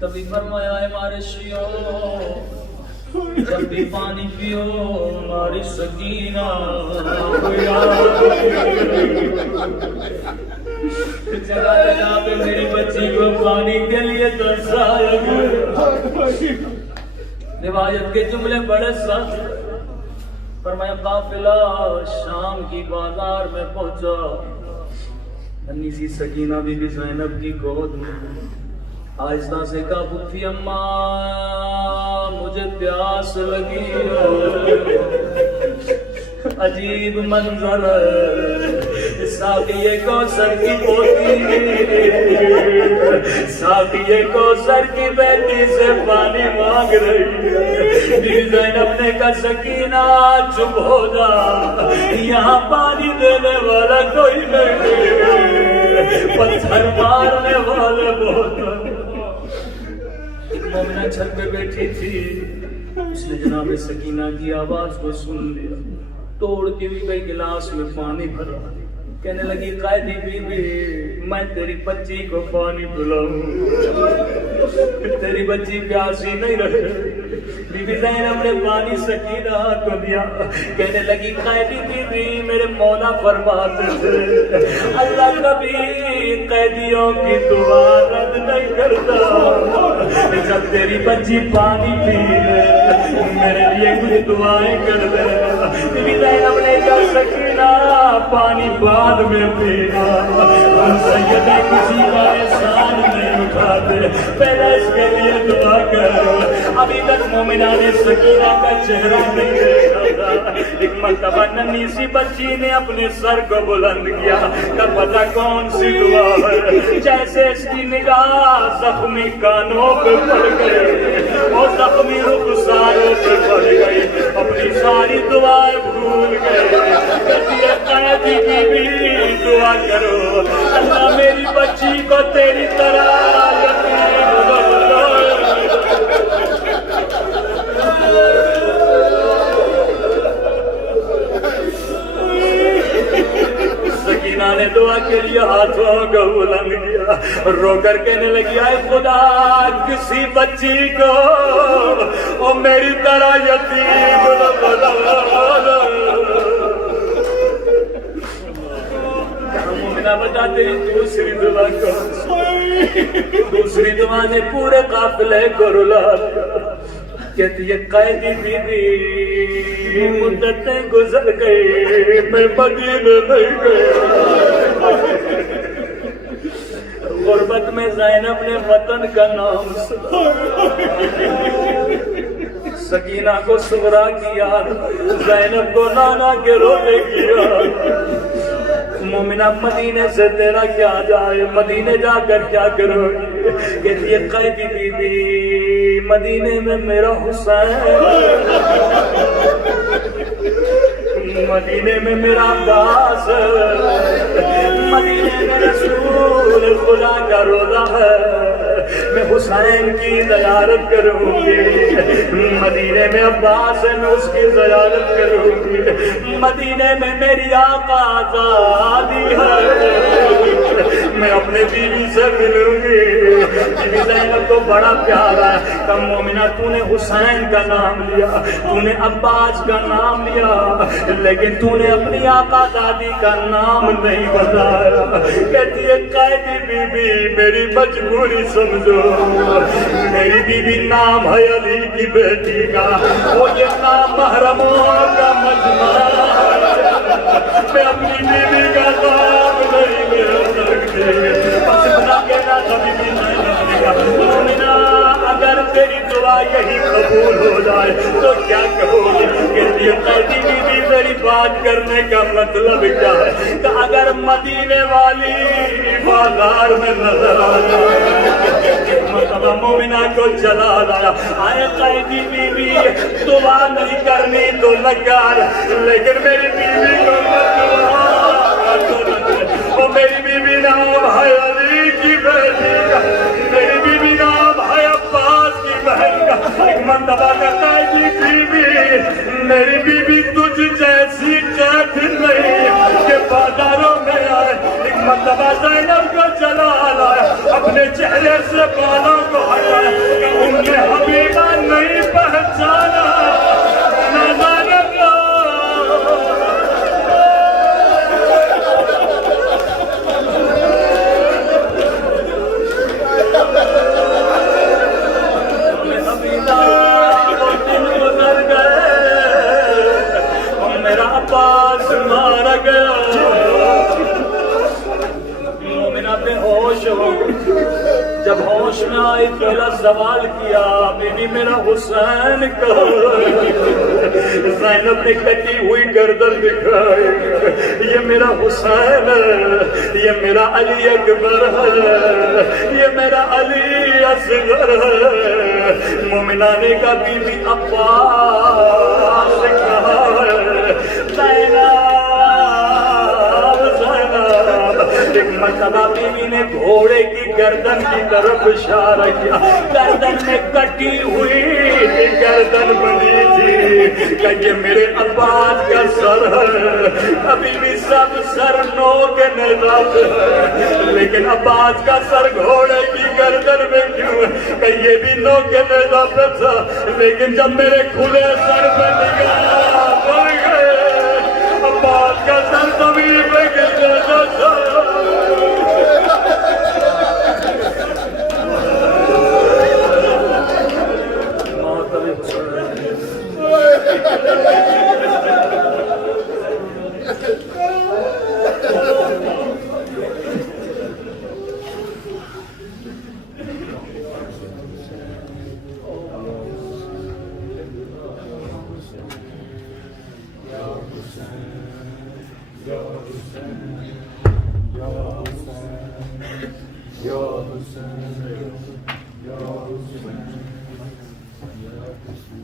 تبھی فرمایا ہے ہمارے شیعوں جب بھی پانی پیو ہماری سکینہ جگہ جگہ پہ میری بچی کو پانی کے لیے ترسایا گیا۔ روایت کے جملے بڑے سخت۔ فرمایا قافلہ شام کی بازار میں پہنچا، ننھی سی سکینہ بی بی زینب کی گود میں آہستہ سے کہا پھپھی اماں مجھے پیاس لگی ہے۔ عجیب منظر ہے، ساقیے کوثر کی پوتی ساقیے کوثر کی بیٹی سے پانی مانگ رہی ہے۔ بی زینب نے کہا سکینہ چپ ہو جا، یہاں پانی دینے والا کوئی نہیں، پتھر مارنے والے بہت ہیں۔ ایک مومنہ چھت پہ بیٹھی تھی، اس نے جناب سکینہ کی آواز کو سن لیا، توڑ کے بھی کئی گلاس میں پانی بھرا، کہنے لگی قائدی بی بی میں تیری بچی کو پانی پلاؤں، تیری بچی پیاسی نہیں رہے۔ بی بی زینب نے پانی سکینہ کو دیا، کہنے لگی قائدی بی بی میرے مولا فرماتے تھے اللہ کبھی قیدیوں کی دعا رد نہیں کرتا، جب تیری بچی پانی پی لے میرے لیے کچھ دعائیں کر دے۔ بی بی زینب نے کہا سکینہ پانی بعد میں پینا، ہم سیدہ کسی کا احسان نہیں اٹھاتے، پہلے اس کے لیے دعا کر۔ ابھی تک مومنہ نے سکینہ کا چہرہ نہیں دیکھا تھا، ایک مرتبہ ننھی سی بچی نے اپنے سر کو بلند کیا کہ پتہ کون سی دعا ہے۔ جیسے اس کی نگاہ زخمی کانوں پہ پڑ گئی اور زخمی رخساروں پہ پڑ گئی، اپنی ساری دعائیں بھول گئے۔ کہتی ہے قیدی کی بھی دعا کرو اللہ میری بچی کو تیری طرح یتیم بنائے۔ سکینہ نے دعا کے لیے ہاتھوں کو بلند کیا، رو کر کہنے لگی اے خدا کسی بچی کو او میری طرح یتیم نہ بنا۔ مومنہ بتا تیری دوسری دعا کون سی؟ دوسری دعا نے پورے قافلے کو رلا دیا، کہتی ہے قیدی بی بی مدتیں گزر گئی میں مدینے نہیں گیا۔ غربت میں زینب نے وطن کا نام سنا، سکینہ کو صغرا کی یاد، زینب کو نانا کے رونے کی یاد۔ مومنہ مدینے سے تیرا کیا جائے، مدینے جا کر کیا کرو گی؟ کہتی ہے قیدی بی بی مدینے میں میرا حسین، مدینے میں میرا عباس، مدینے میں رسول خدا کا روضہ ہے، میں حسین کی زیارت کروں گی، مدینے میں عباس ہے میں اس کی زیارت کروں گی، مدینے میں میری آقا آزادی ہے، میں اپنے بیوی سے ملوں گی۔ بیوی زینب کو بڑا پیارا ہے، کم مومنہ تو نے حسین کا نام لیا، تو نے عباس کا نام لیا، لیکن تو نے اپنی آقا دادی کا نام نہیں بتایا۔ کہتی ہے قائدی بی بی میری مجبوری سمجھو، میری بی بی نام ہے علی کی بیٹی کا، وہ یہ نام محرموں کا مجمع ہے، میں اپنی بی بی کا نام نہیں لے سکتی، بس اتنا کہنا تھا بی بی زینب کا مومنہ اگر تیری دعا یہی قبول ہو جائے تو کیا کہو گی؟ کہتی ہے قائدی بی بی میری بات کرنے کا مطلب کیا ہے کہ اگر مدینے والی بازار میں نظر آ جائے، مطلب مومنہ کو چلا لایا، آئے قائدی بی بی دعا نہیں کرنی تو نہ کر، لیکن میری بیوی کو وہ میری بیوی نام ہے علی کی بیٹی کا، میری بیوی نام ہے عباس کی بہن کا۔ ایک مرتبہ کہتا ہے جی بیوی میری بیوی تجھ جیسی قید نہیں کہ بازاروں میں آئے، ایک مرتبہ زینب کو چلا لایا، اپنے چہرے سے بالوں کو ہٹایا کہ ام حبیبہ نہیں پہچانا جب ہوش میں آئی پہلا سوال کیا بیوی میرا حسین کہاں ہے؟ زینب نے کٹی ہوئی گردن دکھائی، یہ میرا حسین ہے، یہ میرا علی اکبر ہے، یہ میرا علی اصغر ہے۔ مومنہ نے کہا بیوی عباس کہاں ہے؟ زینب ایک مرتبہ بیوی نے گھوڑے کی گردن کی طرف اشارہ کیا، گردن میں کٹی ہوئی گردن بنی تھی کہ یہ میرے عباس کا سر ہے۔ ابھی بھی سب سر نوکنے لگے ہیں، لیکن عباس کا سر گھوڑے کی گردن میں کیوں ہے کہ یہ بھی نوکنے لگا تھا، لیکن جب میرے کھلے سر پہ نگاہ پڑ گئے عباس کا سر زمین پہ گرنے لگا۔ Ya Hüseyin, Ya Hüseyin,